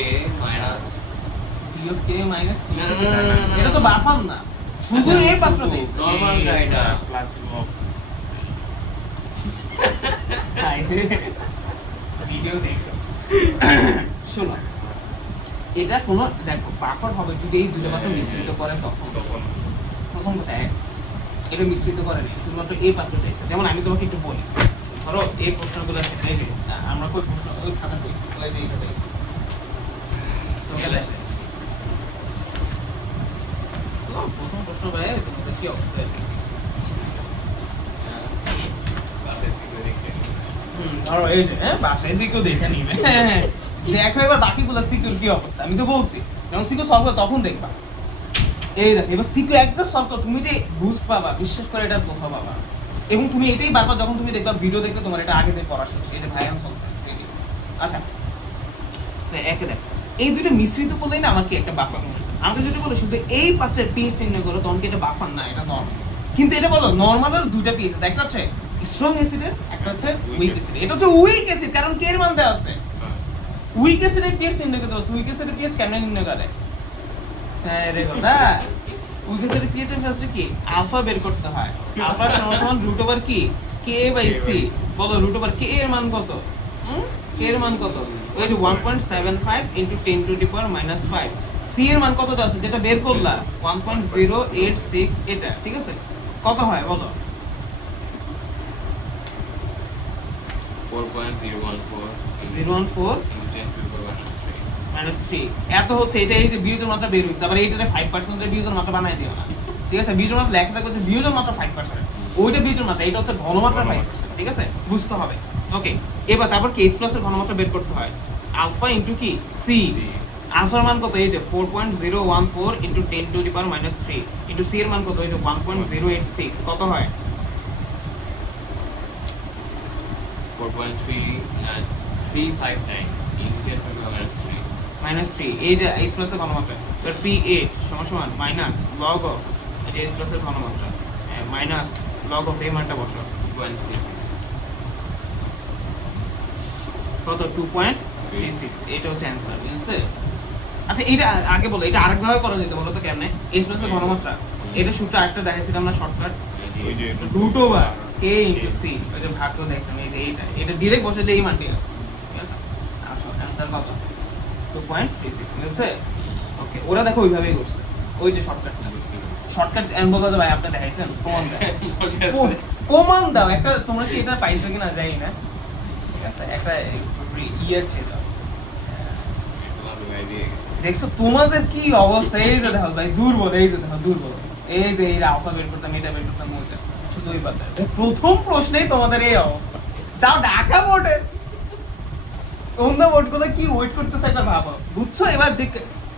minus P of K minus P না, of না, K। না, না, না, এটা তো না। বাফার না শুধু এই পাত্র শুধু চাইছে normal টা এটা ভিডিও দেখো শোনো এটা কোনো দেখো বাফার হবে যদি এই দুটো মাত্র মিশ্রিত করে তখন প্রথম কথা এটা মিশ্রিত করে না শুধুমাত্র এই পাত্র চাইছে যেমন আমি তোমাকে একটু বলি ধরো এই প্রশ্নগুলো ক্ষেত্রে যে আমরা কই প্রশ্ন ওই খাতা কই ওই যে এইটা প্রথম প্রশ্ন ভাই তোমাদের কি অবস্থা ধরো এই যে বাসায় সিকিউ দেখে নিবে দেখো এবার বাকিগুলো সিকিউর কি অবস্থা আমি তো বলছি যখন সিকিউ সলভ হবে তখন দেখবা এই দেখো এবার সিকিউ একদম সলভ করো তুমি যে বুস্ট পাবা বিশ্বাস করে এটা কোথাও পাবা এবং তুমি এটাই বারবার যখন তুমি দেখবা ভিডিও দেখলে তোমার এটা আগে থেকে পড়া শেষ এই যে ভাই আমি সলভ করছি আচ্ছা তো একে দেখ এই দুটো মিশ্রিত করলেই না আমাকে একটা বাফার মনে হয় আমাকে যদি বলো শুধু এই পাত্রের পিএইচ নির্ণয় করো তখন কি এটা বাফার না এটা নরমাল কিন্তু এটা বলো নরমালের দুটো পিএইচ আছে একটা হচ্ছে স্ট্রং অ্যাসিডের একটা হচ্ছে উইক অ্যাসিড এটা হচ্ছে উইক অ্যাসিড কারণ কে এর মান দেওয়া আছে উইক অ্যাসিডের পিএইচ নির্ণয় করতে হচ্ছে উইক অ্যাসিডের পিএইচ কেমনে নির্ণয় করে হ্যাঁ রে কথা উইক অ্যাসিডের পিএইচ এর ফার্স্টে কি আলফা বের করতে হয় আলফা সমান রুট ওভার কি কে বাই সি বলো রুট ওভার কে এর মান কত কে এর মান কত ওই যে 1.75 into 10 to the power -5 C এর মান কত দেওয়া আছে যেটা বের করলা 1.086 এটা ঠিক আছে কত হয় বলো 4.014 -3 এত হচ্ছে এটা এই যে বিয়োজন মাত্রা বের হইছে আবার এইটারে 5% এর বিয়োজন মাত্রা বানাই দিও না ঠিক আছে বিয়োজন মাত্রা লেখা থাকবে যে বিয়োজন মাত্রা 5% ওইটা বিয়োজন মাত্রা এটা হচ্ছে ঘনমাত্রা 5% ঠিক আছে বুঝতে হবে ওকে এবার তারপর কেস প্লাস এর ঘনমাত্রা বের করতে হয় আলফা ইনটু কি সি আলফার মান কত এই যে 4.014 into 10 to the power -3 into C এর মান কত এই যে 1.086 কত হয় 4.359 into 10 to the minus 3 -3 এই যে এইচ প্লাস এর ঘনমাত্রা তার pH সমান মাইনাস লগ অফ এই যে এইচ প্লাস এর ঘনমাত্রা মাইনাস লগ অফ এই মানটা বসাও 2.36 কত 2.36 এটা হচ্ছে অ্যানসার ঠিক আছে আচ্ছা এটা আগে বলো এটা আরেকভাবে করা যেত বলো তো কেমনে এইচ প্লাস এর ঘনমাত্রা এটা সূত্র আরেকটা দেখাইছিলাম আমরা shortcut root over K into C ওই যে ভাগ করে দেখছি আমি এই যে এটা ডাইরেক্ট বসাইলে এই মানটি আছে ঠিক আছে আসো অ্যানসার কত 2.36 মিলছে ওকে ওরা দেখো ওইভাবেই করছে ওই যে শর্টকাট এন্ড বলবা যে ভাই আপনি দেখাইছেন প্রমাণ দাও প্রমাণ দাও একটা তোমরা কি এটা পাইছো কিনা জানি না ঠিক আছে একটা ইয়ে ছিল দেখছো তোমাদের কি অবস্থা এই যে দেখো ভাই দুর্বল এই যে দেখো দুর্বল এই যে এই আলফা বের করতাম এটা বের করতাম ওইটা শুধু ওই পাতা প্রথম প্রশ্নেই তোমাদের এই অবস্থা তাও ঢাকা বোর্ডে অন্য বোর্ডগুলো কি ওয়েট করতেছে এটা ভাবো বুঝছো এবার যে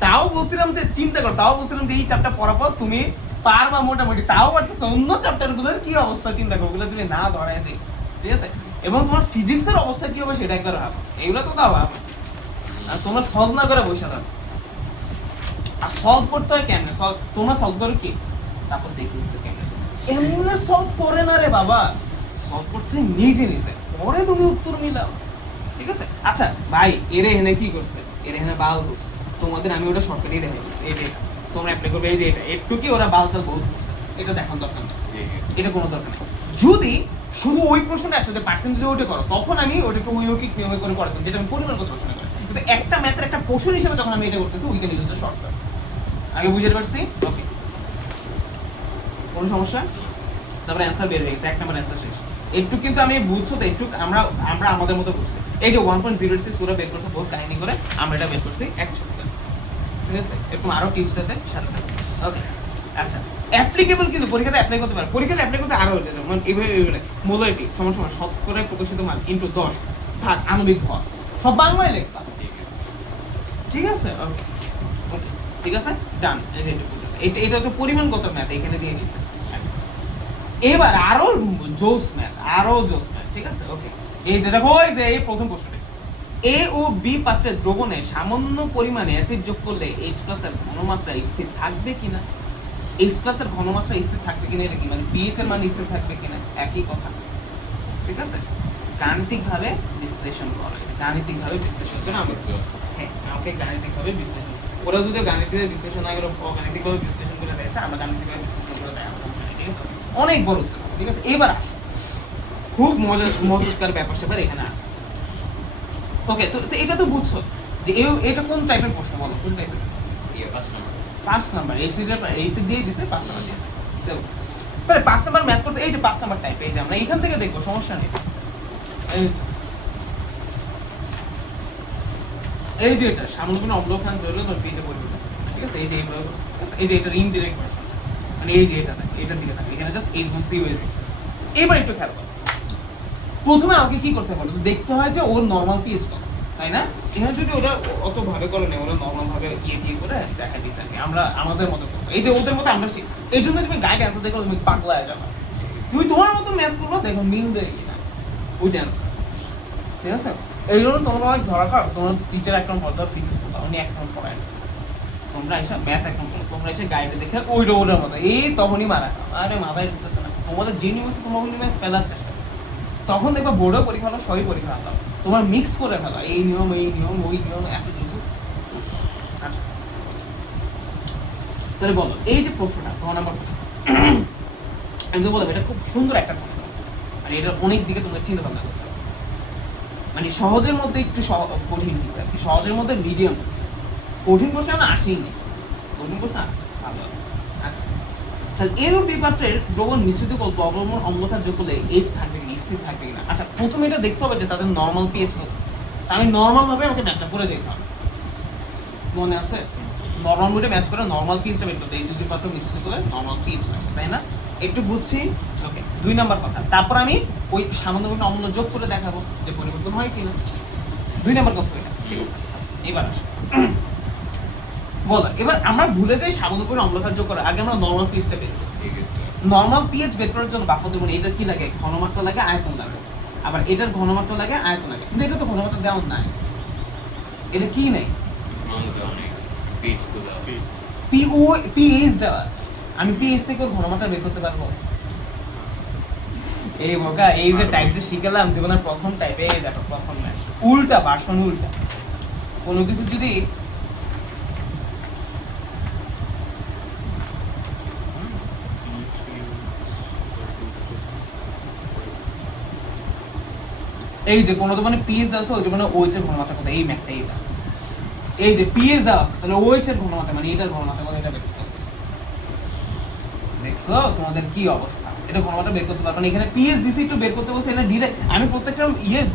তাও বলছিলাম যে চিন্তা করো তাও বলছিলাম যে এই চ্যাপ্টার পড়ার পর তুমি পারবা মোটামুটি তাও পারতেছো অন্য চ্যাপ্টারগুলোর কি অবস্থা চিন্তা করো ওগুলো তুমি না ধরায় দিই ঠিক আছে এবং তোমার ফিজিক্সের অবস্থা কি হবে সেটা একবার ভাবো এগুলো তো দাও ভাবো আর তোমরা সলভ না করে বসে থাকো আর সলভ করতে হয় কেমনে সলভ তোমরা সলভ করো কি তারপর দেখি তো কেমনে এমনি সলভ করে না রে বাবা সলভ করতে হয় নিজে নিজে পরে তুমি উত্তর মিলাও ঠিক আছে আচ্ছা ভাই এর এখানে কি করছে এর এখানে বাল করছে তোমাদের আমি ওটা শর্টকাটই দেখাই দিচ্ছি এই যে তোমরা অ্যাপ্লাই করবে এই যে এটা একটু কি ওরা বাল চাল বহুত করছে এটা দেখার দরকার নেই এটা কোনো দরকার নেই যদি শুধু ওই প্রশ্নটা আসলে পার্সেন্টেজ ওটা করো তখন আমি ওটাকে উইকিক নিয়মে করে করতাম যেটা আমি পরিমাণগত প্রশ্ন করি কিন্তু একটা ম্যাথের একটা পোর্শন হিসেবে যখন আমি এটা করতেছি we can use the shortcut আগে বুঝতে পারছি ওকে কোনো সমস্যা তারপরে অ্যান্সার বের হয়ে গেছে এক নাম্বার অ্যান্সার শেষ একটু কিন্তু আমি বুঝছো তো একটু আমরা আমাদের মতো করছি এই যে 1.06 পুরো বের করছে বহুত কাহিনী করে আমরা এটা বের করছি এক ছক্কা ঠিক আছে? এরকম আরো টিপস পেতে সাথে থাকবে। ওকে, আচ্ছা অ্যাপ্লিকেবল কিন্তু পরীক্ষাতে অ্যাপ্লাই করতে পারে, পরীক্ষাতে অ্যাপ্লাই করতে আরো যেমন এইভাবে মোলারিটি সমান সমান শতকরা প্রকাশিত মান ইনটু 10 ভাগ আণবিক ভর, সব বাংলায় লিখবা, ঠিক আছে। ঠিক আছে? ওকে ওকে, ঠিক আছে, ডান। এই যে এটা পর্যন্ত এটা হচ্ছে পরিমাণগত ম্যাথ, এখানে দিয়ে দিয়েছে। এবার আরো জোস ম্যাথ, ঠিক আছে? ওকে, এই দেখো ওই যে এই প্রথম প্রশ্নটা, এ ও বি পাত্রের দ্রবণে সামান্য পরিমাণে অ্যাসিড যোগ করলে H+ এর ঘনমাত্রা স্থির থাকবে কিনা, H+ এর ঘনমাত্রা স্থির থাকবে কিনা, এটা কি মানে pH এর মান স্থির থাকবে কিনা, একই কথা, ঠিক আছে? গাণিতিকভাবে বিশ্লেষণ করা, এই যে গাণিতিকভাবে বিশ্লেষণ করে আমরা, হ্যাঁ আমাকে গাণিতিকভাবে বিশ্লেষণ, ওরা যদি গাণিতিকভাবে বিশ্লেষণ না করে অগাণিতিকভাবে বিশ্লেষণ করে দেয়, আমরা গাণিতিকভাবে বিশ্লেষণ করে দেয়, আমার সমস্যা নেই, ঠিক আছে? অনেক বড় উত্তর, ঠিক আছে? এবার আসো, খুব মজাদার ব্যাপার স্যাপার এখানে আসে। ওকে, তো এটা তো বুঝছো যে এটা কোন টাইপের প্রশ্ন, বলো কোন টাইপের? 5 নাম্বার এসি দিয়ে দিছে, 5 নাম্বার দিয়েছে। চলো তাহলে 5 নাম্বার ম্যাথ করতে, এই যে 5 নাম্বার টাইপ, এই যে আমরা এখান থেকে দেখবো, সমস্যা নেই। এই যে এটা সামান্য কোনো অবলোকন জন্য তোর পিচে পরিবর্তন, ঠিক আছে? এই যে এইভাবে, ঠিক আছে? এই যে এটার ইনডিরেক্ট ভার্সন, মানে এই যে এটা থাকে, এটার দিকে থাকে, এখানে জাস্ট H1COH দিচ্ছে। এবার একটু খেয়াল করো, প্রথমে আমাকে কি করতে হবে, দেখতে হয় যে ওর নরমাল পিএইচ কত, তাই না? এখানে যদি ওরা অত ভাবে করে নেই, ওরা নরমাল ভাবে টিয়ে করে দেখা দিচ্ছে, আমরা আমাদের মতো করবো, এই যে ওদের মতো আমরা শিখি। এই জন্য তুমি গাইড অ্যান্সার দেখো, তুমি পাগলা হয়ে যাবে, তুমি তোমার মতো ম্যাথ করবো, দেখো মিল দেয় কিনা ওইটা অ্যান্সার, ঠিক আছে? এই জন্য তোমরা অনেক ধরা খাও, তোমার টিচার একদম ভালো, ধর ফিজিক্স পড়া উনি একদম পড়ায় না, তোমরা এসে ম্যাথ একদম পড়ো, তোমরা এসে গাইডে দেখে ওইটার মতো এই তখনই মারা খাও, আরে মাথায় ঢুকতেছে না, তোমাদের যে নিয়ম আছে তোমরা ওই নিয়মে ফেলার চেষ্টা করো, তখন দেখবা বোর্ডেও পরীক্ষা হলো, সবই পরীক্ষা হলো, তোমার মিক্স করে ফেলা এই নিয়ম ওই নিয়ম এত কিছু। আচ্ছা তাহলে বলো, এই যে প্রশ্নটা 9 নম্বর প্রশ্ন, আমি তো বললাম এটা খুব সুন্দর একটা প্রশ্ন আছে, মানে এটা অনেক দিকে তোমরা চিন্তা ভাবনা করতে হবে, মানে সহজের মধ্যে একটু কঠিন হয়েছে আর কি, সহজের মধ্যে মিডিয়াম হয়েছে, কঠিন প্রশ্ন এখন আসেই নেই, কঠিন প্রশ্ন আসছে, ভালো আছে। আচ্ছা তাহলে এ ও বি পাত্রের দ্রবণ মিশ্রিত করব অবলম্বন অম্লতার যোগ করলে H থাকবে কিনা, স্থির থাকবে কিনা। আচ্ছা প্রথমে এটা দেখতে হবে যে তাদের নরমাল পিএইচ কত, আমি নরমাল ভাবে আমাকে ম্যাথটা করে যেতে হবে, মনে আছে? নরমাল মোডে ম্যাচ করে নরমাল পিএইচটা বের করতে, এই দুটি পাত্র মিশ্রিত করলে নরমাল পিএইচ পাবে, তাই না? একটু বুঝছি, ওকে। 2 নাম্বার কথা, তারপর আমি ওই সামান্য পরিমাণ অম্ল যোগ করে দেখাবো যে পরিবর্তন হয় কিনা, 2 নাম্বার কথা এটা, ঠিক আছে? আচ্ছা এবার আসো, বলো এবার আমরা ভুলে যাই সামান্য পরিমাণ অম্লতা যোগ করে, আগে আমরা নরমাল পিএইচটা বের করি। ঠিক আছে। নরমাল পিএইচ বের করার জন্য বাফার দ্রবণে এটা কি লাগে, ঘনমাত্রা লাগে, আয়তন লাগে, আবার এটার ঘনমাত্রা লাগে, আয়তন লাগে, কিন্তু এটা তো ঘনমাত্রা দেওয়া নাই, এটা কি নাই, পিএইচ দেওয়া আছে, আমি পিএইচ থেকে ওর ঘনমাত্রা বের করতে পারবো? এই বোকা, এই যে টাইপ যে শিখলাম জীবনের প্রথম টাইপ, এই দেখো প্রথম ম্যাচ উল্টা ভার্সন, উল্টা কোনো কিছু যদি এই যে কোনো তো মানে পিএইচ দেওয়া আছে, ওই মানে OH এর ঘনমাত্রা কত, এই ম্যাথটা এইটা, এই যে পিএইচ দেওয়া আছে তাহলে OH এর ঘনমাত্রা মানে এটার ঘনমাত্রা কত, এটা বের করতে হবে। দেখছো তোমাদের কি অবস্থা, এটা ঘনমাত্রা বের করতে পারবে না, এখানে পিএইচ দিছি একটু বের করতে বলছে, এটা ডিরেক্ট আমি প্রত্যেকটা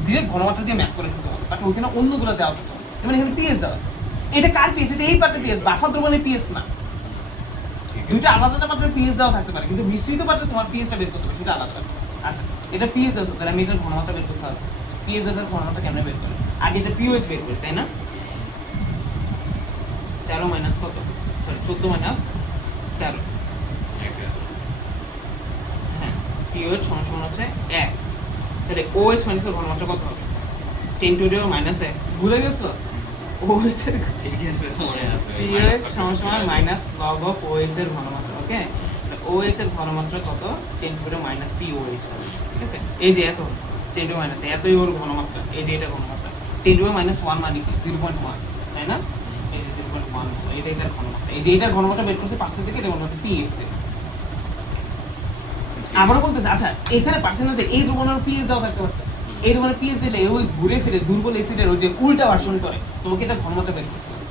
ডিরেক্ট ঘনমাত্রা দিয়ে ম্যাপ করেছি তোমাদের, বাট ওইখানে অন্যগুলো দেওয়া হতো, মানে এখানে পিএইচ দেওয়া আছে, এটা কার পিএইচ, এটা এই পাত্রের পিএইচ, বাফার দ্রবণের পিএইচ না, দুইটা আলাদা আলাদা পাত্রের পিএইচ দেওয়া থাকতে পারে, কিন্তু মিশ্রিত পাত্রে তোমার পিএইচটা বের করতে হবে, সেটা আলাদা। আচ্ছা এটা পিএইচ দেওয়া আছে, তাহলে আমি এটার ঘনমাত্রা বের করতে হবে, পিএইচ এর ঘনমাত্রা কেমনে বের করে, আগে এটা পিওএইচ বের করি, তাই না? 13 মাইনাস কত, সরি 14 মাইনাস 13, হ্যাঁ পিওএইচ সমান সমান হচ্ছে 1, তাহলে OH মাইনাসের ঘনমাত্রা কত হবে, 10 টু দি মাইনাস 1, ভুলে গেছো? OH এর ঠিক আছে, মনে আছে। পিওএইচ সমান সমান মাইনাস লগ অফ OH এর ঘনমাত্রা, ওকে? OH এর ঘনমাত্রা কত, 10 টু দি মাইনাস POH হবে, ঠিক আছে? এই যে এত 10 টু মাইনাস এতই ওর ঘনমাত্রা, এই যে এটা ঘনমাত্রা 10 টু মাইনাস 1 মানে কি 0.1, তাই না? এই যে 0.1 এটাই তার ঘনমাত্রা, এই যে এটার ঘনমাত্রা বের করছে পার্সেন্ট থেকে, এটা ঘনমাত্রা পিএইচ থেকে। আবার বলতেছে আচ্ছা এখানে পার্সেন্টে এই দ্রবণের পিএইচ দেওয়া থাকতে পারতো, এই দ্রবণের পিএইচ দিলে ওই ঘুরে ফিরে দুর্বল অ্যাসিডের ওই যে উল্টা ভার্সন করে, তোমাকে এটা ঘনমাত্রা বের করতে হবে।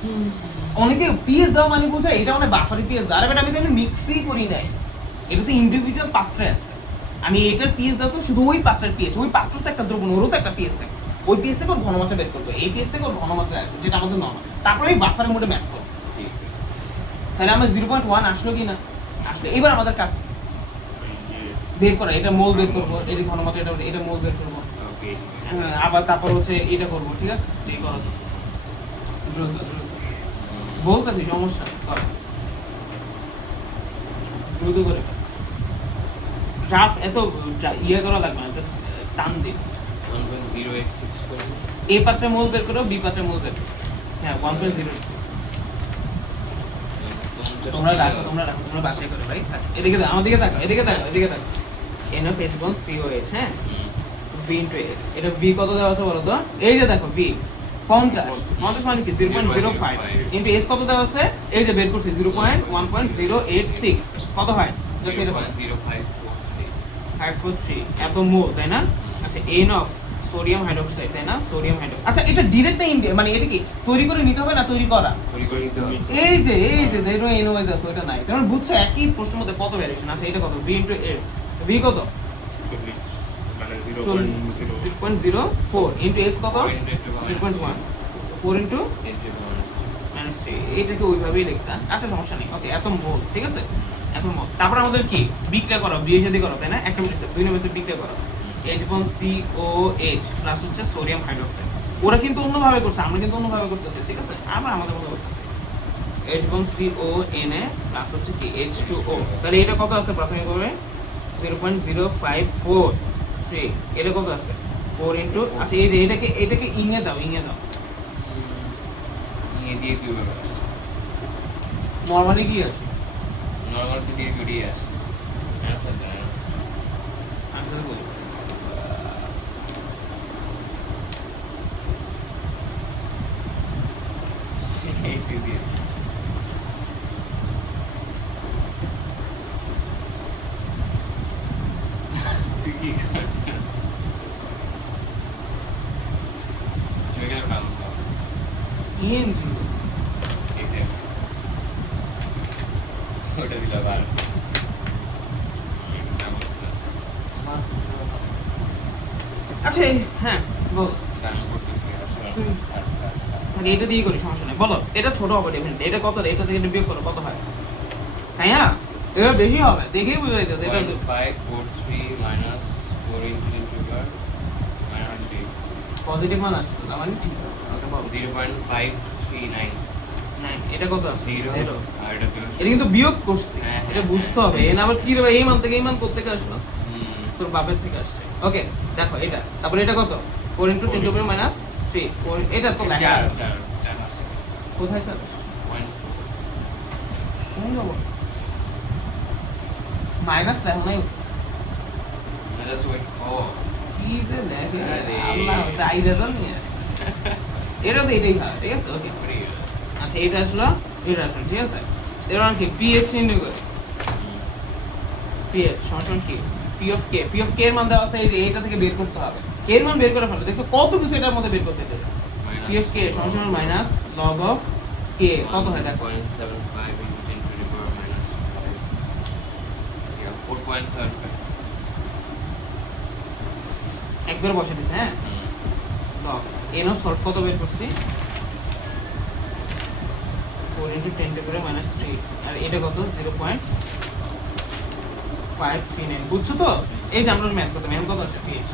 অনেকে পিএইচ দেওয়া মানে বোঝায় এটা মানে বাফারি পিএইচ দেওয়া, আরে বেটা আমি তো মিক্সই করি নাই, এটা তো ইন্ডিভিজুয়াল পাত্রে আছে, আমি এটার পিএইচ দেওয়া শুধু ওই পাত্রের পিএইচ, ওই পাত্র তো একটা দ্রবণ, ওরও তো একটা পিএইচ থাকে, ওই পিএইচ থেকে ওর ঘনমাত্রা বের করবো, এই পিএইচ থেকে ওর ঘনমাত্রা আসবে যেটা আমাদের নরমাল, তারপরে আমি বাফারের মোডে ম্যাপ করবো, তাহলে আমরা 0.1 আসলো কি না? আসলে এবার আমাদের কাজ বের করা, এটা মোল বের করব, এই যে ঘনমাত্রা এটা মোল বের করব, ওকে আবার তারপর হচ্ছে এটা করব, ঠিক আছে? এই করো তো দ্রুত বলতেছি, সমস্যা করো দ্রুত করে, রাফ এত ইয়ে করা লাগবে না, জাস্ট টান দিন। 1.086 করব এ পাত্রে মোল বের করো, বি পাত্রে মোল বের করো। হ্যাঁ 1.06। তোমরা রাখো তোমরা বাসায় করো ভাই। এদিকে দাও, আমার দিকে তাকাও, এদিকে তাকাও। n of h bonds c o h, হ্যাঁ, v into s, এটা v কত দেওয়া আছে বলো তো? এই যে দেখো v 50 মানে কি 0.05 into s কত দেওয়া আছে? এই যে বের করছি 0.1.086, কত হয়? জাস্ট এটা 543 এত মোল, তাই না? আচ্ছা n of সোডিয়াম হাইড্রোক্সাইড, তাই না? সোডিয়াম হাইড্রোক্সাইড, আচ্ছা এটা ডিরেক্ট না ইনডাইরেক্ট, মানে এটা কি তৈরি করে নিতে হবে না তৈরি করা? পরিকল্পিত হবে এই যে দেখো n ওয়াইজ আছে, ওটা নাই, তার মানে বুঝছো একই প্রশ্নের মধ্যে কত ভ্যারিয়েশন আছে। এটা কত? v into s, v কত? 0.04 into s কত? 0.1, 4 into -3, এটাকে ওইভাবেই লিখতাম। আচ্ছা সমস্যা নেই, ওকে, এত মোল, ঠিক আছে, এত মোল। তারপর আমাদের কি বিক্রিয়া করো, বিয়ের সাথে করো, তাই না? এক নম্বর স্টেপ, 2 নম্বর স্টেপ বিক্রিয়া করো, H bond COH প্লাস হচ্ছে সোডিয়াম হাইড্রোক্সাইড। ওরা কিন্তু অন্যভাবে করছে, আমরা কিন্তু অন্যভাবে করতেছি, ঠিক আছে? আমরা আমাদের মতো করতেছি। H bond CONA প্লাস হচ্ছে কি H2O, তাহলে এটা কত আছে প্রাথমিকভাবে? 0.0543, এটা কত আছে? 4 into, আচ্ছা এই যে এটাকে ইংয়ে দাও নিয়ে দিয়ে দিও বাস নরমালি কি আছে? নরমাল তো দিয়ে দিই আছে অ্যানসার আমি তো বলি এসি দিয়ে তুই কি করছিস জয়গার কাম তো ইএনজি এসে ওটা দিলা বার অবস্থা আচ্ছা হ্যাঁ বল, কাম করতেছি আসলে থাকে এটা দিয়ে করি, সমস্যা নেই, বলো। এটা ছোট হবে ডেফিনেটলি, এটা কত? এটা থেকে এটা বিয়োগ করো, কত হয়? তাই না? এটা বেশি হবে, দেখেই বোঝা যাইতেছে। এটা 543 minus 4 into 10 to the power minus 3 positive মান আসছে, তার মানে ঠিক আছে, ওকে বলো। 0.539 9, এটা কত আছে? 0 আর এটা তো এটা কিন্তু বিয়োগ করছি, হ্যাঁ, এটা হ্যাঁ, বুঝতে হবে। হ্যাঁ। এন আবার কি রে ভাই, এই মান থেকে এই মান কোথা থেকে আসলো? হুম তোর বাপের থেকে আসছে। ওকে দেখো এটা, তারপরে এটা কত? 4 into 10 to the power minus 3, 4, এটা তো লেখা 4 আছে। 4 আছে কোথায় স্যার? 0.4 কোন নম্বর? মাইনাস লেখা নাই, minus 1 ও কি যে লেখে আরে। আল্লাহ, চাই রেজাল্ট নিয়ে এটা তো এটাই হয়, ঠিক আছে? ওকে আচ্ছা এটা আসলো, ঠিক আছে? এবার কি পিএইচ নির্ণয় করে, পিএইচ সমান কি পি অফ কে এর মান দেওয়া আছে, এই যে এটা থেকে বের করতে হবে, কে এর মান বের করে ফেলো, দেখছো কত কিছু এটার মধ্যে বের করতে হবে। পি অফ কে সমান মাইনাস লগ অফ কে, কত হয় দেখো? 0.75 into 10 to the power minus 5 yeah 4.75 একবার বসে দিছে, হ্যাঁ, লগ এন অফ সল্ট কত বের করছি? 4 into 10 to the power minus 3, আর এটা কত? 0.539, বুঝছো তো? এই যে আমরা ম্যাথ করতে, ম্যাথ কত আসে পিএইচ,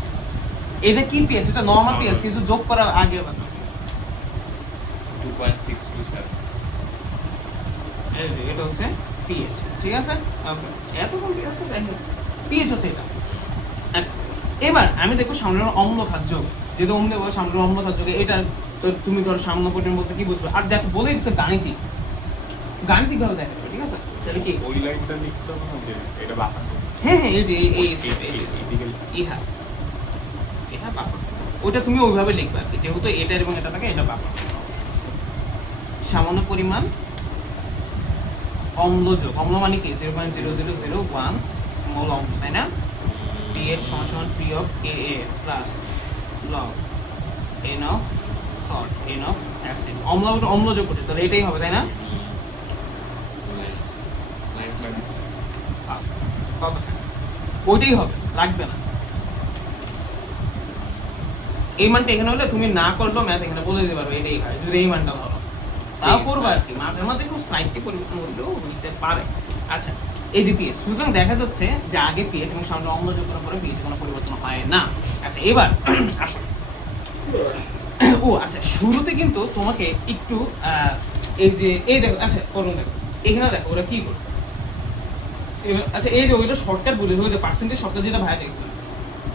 এটা কি পিএইচ? এটা নরমাল পিএইচ, কিছু যোগ করার আগে বাদ। 2.627 এই যে এটা হচ্ছে পিএইচ, ঠিক আছে? ওকে, এত কোন পিএইচ আছে? দেখো পিএইচ হচ্ছে এটা। আচ্ছা এবার আমি দেখবো সামনের অম্ল খাদ্য, যেহেতু অম্ল বলে সামনের অম্ল খাদ্য, এটা তো তুমি ধরো সামান্য পরিমাণ বলতে কি বুঝবে? আর দেখো বলেই দিচ্ছে গাণিতিক ভাবে দেখা যাবে, ঠিক আছে? তাহলে কি ওই লাইনটা লিখতে হবে না যে এটা বাফার হ্যাঁ এই যে এই ইহা বাফার, ওইটা তুমি ওইভাবে লিখবে আর কি, যেহেতু এটা এবং এটা থাকে, এটা বাফার। সামান্য পরিমাণ অম্লযোগ, অম্ল মানে কি 0.0001 মোল অম্ল, তাই না? pH সমান P of Ka plus log n of salt, n of acid, অম্লযোগ করছে, তাহলে এটাই হবে, তাই না? কত? ওইটাই হবে, লাগবে না। এই মানটা এখানে হলে তুমি না করলেও ম্যাথ এখানে বলে দিতে পারবে এটাই হয়, যদি এই মানটা ধরো। তাও করবো আর কি, মাঝে মাঝে খুব স্লাইটলি পরিবর্তন করলেও হইতে পারে। আচ্ছা, এই যে পিএইচ, সুতরাং দেখা যাচ্ছে যে আগে পিএইচ এবং সামনে অম্ল যোগ করার পরে পিএইচ কোনো পরিবর্তন হয় না। আচ্ছা এবার আসো, ও আচ্ছা শুরুতে কিন্তু তোমাকে একটু এই যে এই দেখো, আচ্ছা করুন দেখো এখানে দেখো ওরা কি করছে। আচ্ছা এই যে ওইটা শর্টকাট বলে ওই যে পার্সেন্টেজ শর্টকাট যেটা ভাইয়া দেখছিল,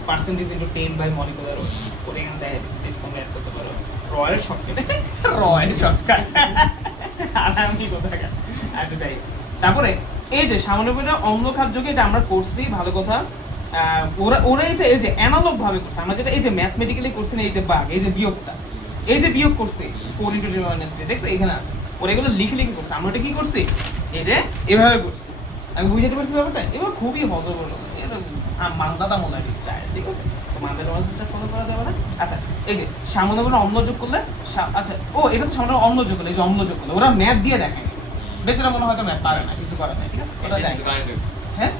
পার্সেন্টেজ ইনটু 10 বাই মলিকুলার ওটা এখানে দেখা দিচ্ছে, যেটা তোমরা অ্যাড করতে পারো রয়্যাল শর্টকাট, রয়্যাল শর্টকাট আরামই কোথায়। আচ্ছা তাই তারপরে এই যে সামান্য পরিমাণে অম্ল খাদ্যকে এটা আমরা করছি, ভালো কথা। ওরা ওরা এটা এই যে অ্যানালগ ভাবে করছে, আমরা যেটা এই যে ম্যাথমেটিক্যালি করছি না, এই যে বাগ, এই যে বিয়োগটা, এই যে বিয়োগ করছে 4 × 10 -3 দেখছো এখানে আছে, ওরা এগুলো লিখে লিখে করছে, আমরা এটা কি করছি এই যে এভাবে করছি। আমি বুঝতে পারছি ব্যাপারটা, এবার খুবই হজবরল, এটা মালদাদা মোলার স্টাইল, ঠিক আছে? তো মালদাদা মোলার স্টাইল ফলো করা যাবে না। আচ্ছা এই যে সামান্য পরিমাণে অম্ল যোগ করলে, আচ্ছা ও এটা তো সামান্য অম্ল যোগ করলে, এই যে অম্ল যোগ করলে ওরা ম্যাথ দিয়ে দেখায়নি, বেচারা মনে হয়তো ম্যাথ পারে না, কিছু করে না, ঠিক আছে? ওটা যায় হ্যাঁ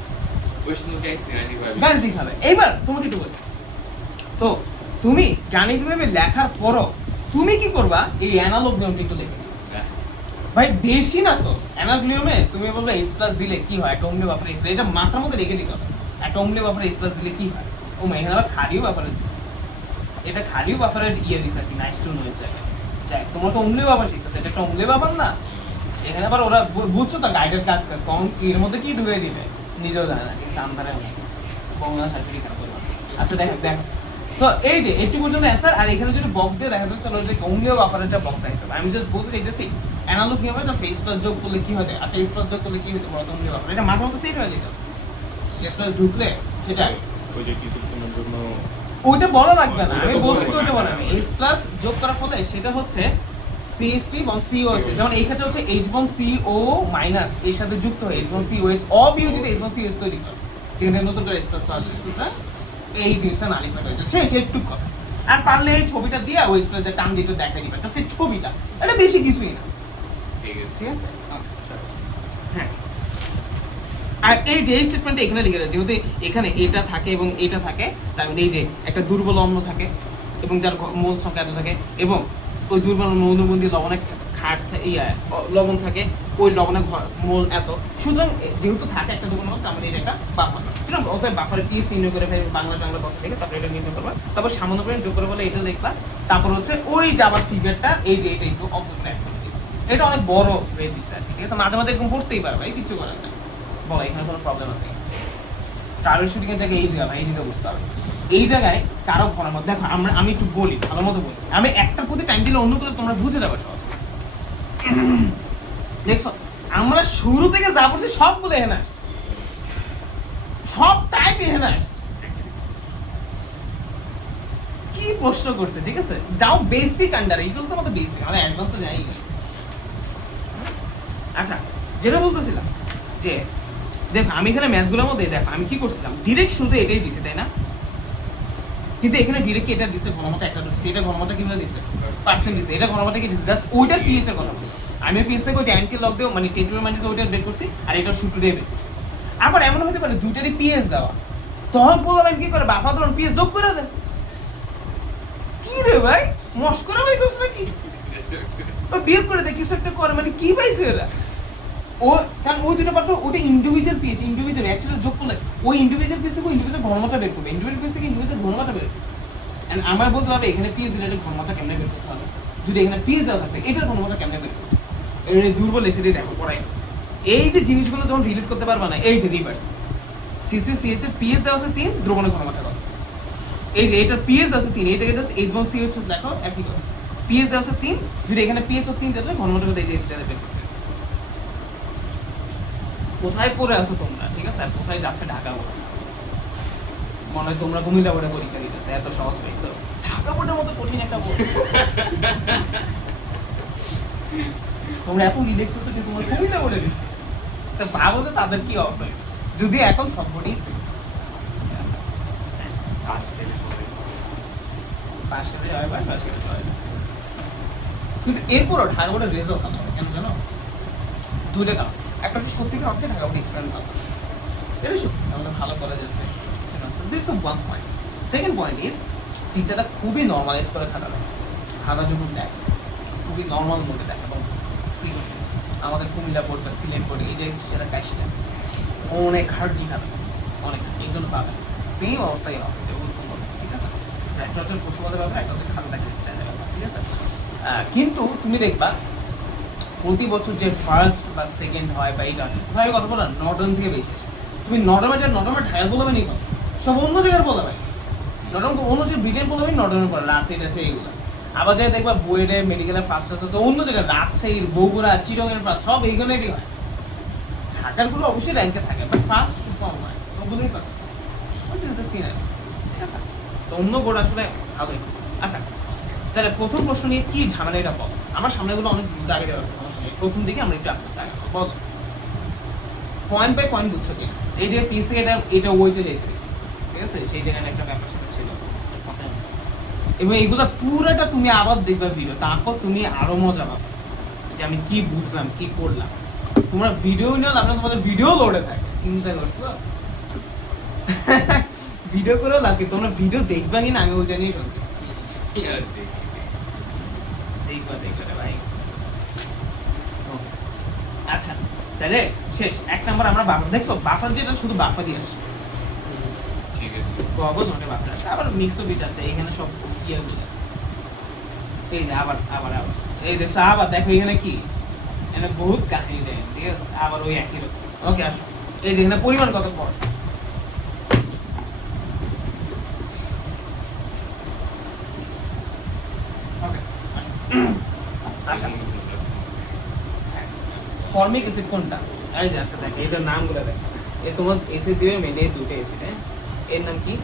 গাণিতিক ভাবে। এইবার তোমাকে একটু বলি, তো তুমি গাণিতিক ভাবে লেখার পরও তুমি কি করবা, এই অ্যানালগ নিয়মটা একটু দেখে ভাই, বেশি না তো অ্যানালগ নিয়মে তুমি বলবে এস প্লাস দিলে কি হয়, একটা অম্লীয় বাফারে এস, এটা মাথার মধ্যে রেখে দিতে হবে, একটা অম্লীয় বাফারে এস প্লাস দিলে কি হয়। ও এখানে আবার ক্ষারীয় বাফারে দিচ্ছে, এটা ক্ষারীয় বাফারের ইয়ে দিচ্ছে আর কি, নাইস টু নো এর জায়গায়। যাই তোমার তো অম্লীয় বাফার শিখতেছে, এটা একটা অম্লীয় বাফার না, এখানে আবার ওরা বুঝছো তো গাইডের কাজ কম এর মধ্যে কি ঢুকে দিবে নিজেও জানে না, কিন্তু সান্তারে বঙ্গা শাশুড়ি খারাপ করবে। আচ্ছা দেখো দেখো, সো এই যে 80 পর্যন্ত অ্যান্সার, আর এখানে যদি বক্স দিয়ে দেখা যাচ্ছে, চলো যে অম্লীয় বাফারেরটা বক্স দেখতে হবে। আমি জাস্ট বলতে চাইতেছি অ্যানালগ নিয়মে জাস্ট এস প্লাস যোগ করলে কি হয়, আচ্ছা এস প্লাস যোগ করলে কি হতো বলতো, অম্লীয় বাফার এটা মাথার মধ্যে সেট হয়ে যেত, এস প্লাস ঢুকলে সেটা ওই যে কিছুক্ষণের জন্য ওইটা বলা লাগবে না, আমি বলছি তো ওইটা বলা নেই। এস প্লাস যোগ করার ফলে সেটা হচ্ছে CH3 বন্ড CO আছে, যেমন এই ক্ষেত্রে হচ্ছে H বন্ড CO মাইনাস এর সাথে যুক্ত হয়ে H bond COH অবিয়োজিত H bond COH তৈরি করে, যেখানে নতুন করে S প্লাস পাওয়া যায়। সুতরাং এই জিনিসটা নালিফাইড হয়েছে, শেষ একটু কথা। আর পারলে এই ছবিটা দিয়ে ওই S প্লাস দিয়ে টান দিয়ে একটু দেখাই দিবে, জাস্ট এই ছবিটা, এটা বেশি কিছুই না, ঠিক আছে। ঠিক আছে? হ্যাঁ, আর এই যে এই স্টেটমেন্টটা এখানে লিখে দেয়, যেহেতু এখানে এটা থাকে এবং এটা থাকে, তার মানে এই যে একটা দুর্বল অম্ল থাকে এবং যার মোল সংখ্যা এত থাকে, এবং ওই দুর্বল মৌলবন্ধী লবণের খাট লবণ থাকে, ওই লবণের মোল এত, সুতরাং যেহেতু থাকে একটা দুর্বল মল, তার মানে এটা একটা বাফার। সুতরাং অতএব বাফারের পিএইচ নির্ণয় করে ফেলবে, বাংলা কথা লিখে তারপরে এটা নির্ণয় করবা, তারপর সামান্য পরিমাণ যোগ করে বলে এটা লিখবা, তারপর হচ্ছে ওই যে আবার ফিগারটা এই যে এটা একটু অপোজিট করে দিবা। এটা অনেক বড় হয়ে দিচ্ছে আর কি, ঠিক আছে? মাঝে মাঝে এরকম করতেই পারবে, কিচ্ছু করার না। বলো এখানে কোনো প্রবলেম আছে? ট্রাভেল শুটিং এর জায়গায় এই জায়গা, এই জায়গা বুঝতে হবে, এই জায়গায় কারো ঘরের মধ্যে দেখো, আমি একটু বলি, ভালো মতো বলি, আমি একটার প্রতি টাইম দিলে অন্যগুলো তোমরা বুঝে যাবে সহজ। দেখছো আমরা শুরু থেকে যা পড়ছি সবগুলো এখানে আসছে, সব টাইপ এখানে আসছে, কি প্রশ্ন করছে, ঠিক আছে? যাও বেসিক আন্ডার, এইগুলো তো আমাদের বেসিক, আমাদের অ্যাডভান্সে যাই। আচ্ছা যেটা বলতেছিলাম যে দেখো, আমি এখানে ম্যাথগুলোর মধ্যে দেখো আমি কি করছিলাম, ডিরেক্ট শুরুতে এটাই দিছি, তাই না? কিন্তু এখানে ডিরেক্ট এটা দিছে ঘনমাত্রা, একটা দিছে, এটা ঘনমাত্রা কিভাবে দিছে, পার্সেন্ট দিছে, এটা ঘনমাত্রা কি দিছে, জাস্ট ওইটার পিএইচ এর কথা বলছি। আমি পিএইচ থেকে যে অ্যান্টি লগ দেও, মানে 10 টু মাইনাস ওইটার বের করছি, আর এটা সূত্র দিয়ে বের করছি। আবার এমন হতে পারে দুইটারই পিএইচ দেওয়া, তখন বললাম কি করে বাফা ধরুন পিএইচ যোগ করে দেন, কি রে ভাই মস্করা পাইছস নাকি, বিয়োগ করে দে, কিছু একটা করে, মানে কি পাইছে এরা? ও কারণ ওই দুটো পাত্র ওটা ইন্ডিভিজুয়াল পিএইচ, ইন্ডিভিজুয়াল অ্যাকচুয়ালি যোগ করলে ওই ইন্ডিভিজুয়াল পিএইচ থেকে ইন্ডিভিজুয়াল ঘনমাত্রা বের করবে, ইন্ডিভিজুয়াল পিএইচ থেকে ইন্ডিভিজুয়াল ঘনমাত্রা বের করবে। এন্ড আমরা বলতে হবে এখানে পিএইচ রিলেটেড ঘনমাত্রা কেমনে বের করতে হবে, যদি এখানে পিএইচ দেওয়া থাকে এটার ঘনমাত্রা কেমনে বের করবে, এর দুর্বল এসিডে দেখো পড়াই করছে। এই যে জিনিসগুলো যখন রিলেট করতে পারবা না, এই যে রিভার্স CCCH এর পিএইচ দেওয়া আছে 3, দ্রবণের ঘনমাত্রা কত, এই যে এটার পিএইচ দেওয়া আছে 3, এই জায়গায় জাস্ট H বন্ড CH দেখো একই কথা, পিএইচ দেওয়া আছে 3, যদি এখানে পিএইচ ও 3 দিতে ঘনমাত্রা কত, এই যে এসিডে বের করতে। কোথায় পড়ে আছো তোমরা, ঠিক আছে? আর কোথায় যাচ্ছে ঢাকা বোর্ড, মনে হয় তোমরা কুমিল্লা বোর্ডে পরীক্ষা দিতেছে, এত সহজ পাইছো? ঢাকা বোর্ডের মতো কঠিন একটা বোর্ড, তোমরা এত রিল্যাক্সেশন তোমার কুমিল্লা বোর্ডে দিচ্ছে, তো ভাবো যে তাদের কি অবস্থা, যদি এখন সব বোর্ডেই কাজ থেকে সবাই পাশ করে হয় বা পাশ করে হয়, কিন্তু এরপরও ঢাকা বোর্ডের রেজাল্ট ভালো হয়, কেন জানো? দুইটা কারণ, একটা হচ্ছে সত্যিকার অর্থে ঢাকা বোর্ডের স্টুডেন্ট ভালো, এটা সত্যি আমাদের ভালো কলেজ আছে, this is one point. Second point is টিচাররা খুবই নর্মালাইজ করে খাতা দেয়, খাতা যখন দেখে খুবই নর্মাল মোডে দেখে এবং আমাদের কুমিল্লা বোর্ড বা সিলেট বোর্ড এই যে টিচার কাজটা অনেক হার্ডলি খাবে, অনেক, এই জন্য পাবে সেম অবস্থাই হবে যে ওরকম হবে, ঠিক আছে? একটা হচ্ছে প্রশ্নপত্র ব্যাপার, একটা হচ্ছে খাতা দেখার স্টাইলের ব্যাপার, ঠিক আছে? কিন্তু তুমি দেখবা প্রতি বছর যে ফার্স্ট বা সেকেন্ড হয় বা এইটা ধরো কথা বলো নটন থেকে বেশি আসে, তুমি নটমে যা নটমে ঢাকার বলবে নি কম, সব অন্য জায়গার বলবে, নটম অন্য যে ব্রিটেন বলবে নটমের পরে রাজশাহী টাজশাহী এইগুলো, আবার যাই দেখবা বুয়েটে মেডিকেলের ফার্স্ট আসে তো অন্য জায়গায় রাজশাহীর বগুড়া চিটংয়ের ফার্স্ট সব এইগুলোরই হয়, ঢাকারগুলো অবশ্যই র্যাঙ্কে থাকে বাট ফার্স্ট খুব কম হয়, ওগুলোই first what is the scenery, ঠিক আছে? তো অন্য বোর্ড আসলে ভালোই। আচ্ছা তাহলে প্রথম প্রশ্ন নিয়ে কি ঝামেলা এটা বল, আমার সামনেগুলো অনেক দ্রুত আগে দেওয়ার সমস্যা নেই, প্রথম দিকে আমরা একটু আস্তে আস্তে আগে বল পয়েন্ট বাই পয়েন্ট বুঝছো কি এই যে পিস থেকে এটা ওইটা যেতে ঠিক আছে, সেই জায়গায় একটা ব্যাপার সেটা ছিল, এবং এইগুলো পুরোটা তুমি আবার দেখবে ভিডিও, তারপর তুমি আরো মজা পাবে যে আমি কি বুঝলাম কি করলাম, তোমরা ভিডিও নিও আমরা তোমাদের ভিডিও লোডে থাকে, চিন্তা করছো? ভিডিও করেও লাভ কি, তোমরা ভিডিও দেখবা কিনা আমি ওইটা নিয়ে শুনতে দেখবা রে ভাই। আচ্ছা তাহলে শেষ এক নাম্বার আমরা বাফার, দেখছো বাফার যেটা শুধু বাফারই আসে, ঠিক আছে গগল নোটে বাফার আসে, আবার মিক্সও বিচ আছে এখানে সব ইয়েগুলো, এই যে আবার আবার আবার এই দেখছো আবার দেখো এখানে কি এখানে বহুত কাহিনী দেয়, ঠিক আছে? আবার ওই একই রকম, ওকে আসো এই যে এখানে পরিমাণ কত পড়, ওকে আসো আচ্ছা ফর্মিক অ্যাসিড কোনটা? এই যে আচ্ছা দেখো এটার নামগুলো দেখো, এই তোমার এসে দিবে মেনে দুটো অ্যাসিড, হ্যাঁ এর নাম কি?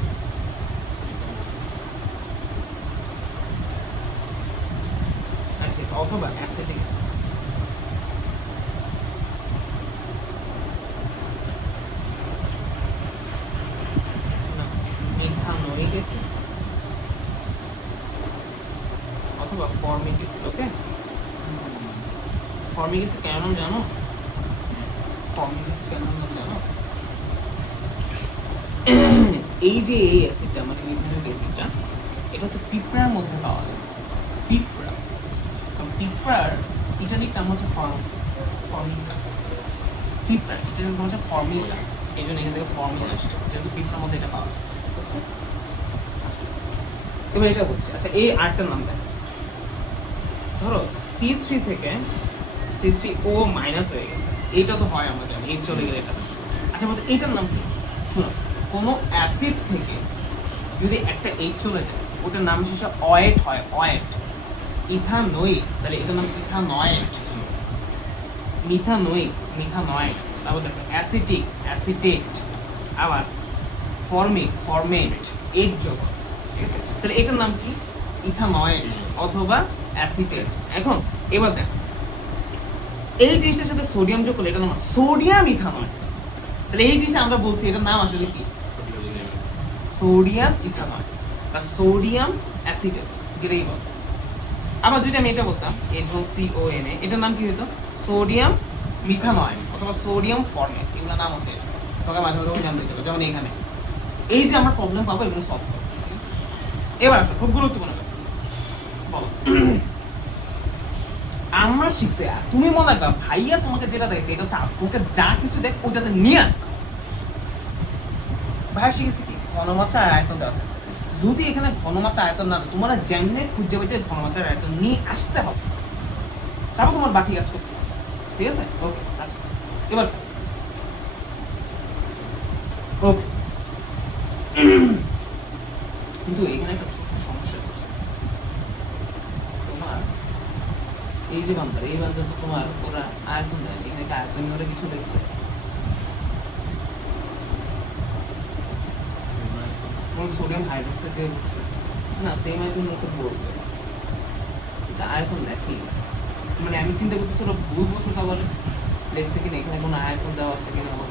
অ্যাসিড অথবা অ্যাসিটিক অ্যাসিড, না মিথানোইক অ্যাসিড অথবা ফর্মিক অ্যাসিড, ওকে? ফর্মিক অ্যাসিড কেন নাম জানো? ফর্মিক অ্যাসিড কেন নাম জানো? এই যে এই অ্যাসিডটা মানে মিথানোইক অ্যাসিডটা এটা হচ্ছে পিঁপড়ার মধ্যে পাওয়া যায়, পিঁপড়া, পিঁপড়ার ইটালিক নাম হচ্ছে ফর্মিকা, পিঁপড়ার ইটালিক নাম হচ্ছে ফর্মিকা, এই জন্য এখান থেকে ফর্মিকা আসছে, যেহেতু পিঁপড়ার মধ্যে এটা পাওয়া যায়, বুঝছো? আচ্ছা এবার এটা বলছি, আচ্ছা এই আরেকটার নাম দেখ, ধরো C3 থেকে C3 ও মাইনাস হয়ে গেছে, এইটা তো হয় আমরা জানি, এই চলে গেলে এটা, আচ্ছা আমাদের এইটার নাম কি? শোনো কোনো অ্যাসিড থেকে যদি একটা এইচ চলে যায় ওটার নাম শেষে অয়েট হয়, অয়েট, ইথানোইক, তাহলে এটার নাম ইথানয়েট, মিথানোইক মিথানয়েট, তারপর দেখো অ্যাসিটিক অ্যাসিটেট, আবার ফর্মিক ফর্মেট, এইট যোগ, ঠিক আছে? তাহলে এটার নাম কি? ইথানয়েট অথবা অ্যাসিটেট। এখন এবার দেখো এই জিনিসটার সাথে সোডিয়াম যোগ করলে এটার নাম সোডিয়াম ইথানয়েট, তাহলে এই জিনিসটা আমরা বলছি এটার নাম আসলে কি? সোডিয়াম ইথানয়েট বা সোডিয়াম অ্যাসিটেট, যেটাই বল। আবার যদি আমি এটা বলতাম HCONA, এটার নাম কি হতো? সোডিয়াম মিথানয়েট অথবা সোডিয়াম ফর্মেট, এগুলোর নাম হচ্ছে এটা, তোকে মাঝে মাঝে জানতে হবে। যেমন এখানে এই যে আমরা প্রবলেম পাবো এগুলো সলভ করবো, ঠিক আছে? এবার আসো খুব গুরুত্বপূর্ণ ব্যাপার, বলো আমরা শিখছি, তুমি মনে রাখবা ভাইয়া তোমাকে যেটা দেখছে এটা হচ্ছে তোমাকে যা কিছু দেখ ওইটাতে নিয়ে আসতাম, ভাইয়া শিখেছি কি ঘনমাত্রা আয়তন দেওয়া থাকে, যদি এখানে ঘনমাত্রা আয়তন না তোমরা যেমনি খুঁজে পেয়েছে ঘনমাত্রার আয়তন নিয়ে আসতে হবে, তারপর তোমার বাকি কাজ করতে হবে, ঠিক আছে? ওকে আচ্ছা এবার ওকে কিন্তু এখানে একটা ছোট্ট সমস্যা করছে, তোমার এই যে বান্দার এই বান্দার তো তোমার ওরা আয়তন দেয়, এখানে কি আয়তন ওরা কিছু দেখছে? সোডিয়াম হাইড্রোক্সাইড দিয়ে করছে না, সেম আয়তন মতো বলবে, এটা আয়তন লেখি, মানে আমি চিন্তা করতেছি ওরা ভুল বসত আবার লেখছে কিনা, এখানে কোনো আয়তন দেওয়া আছে কিনা আমার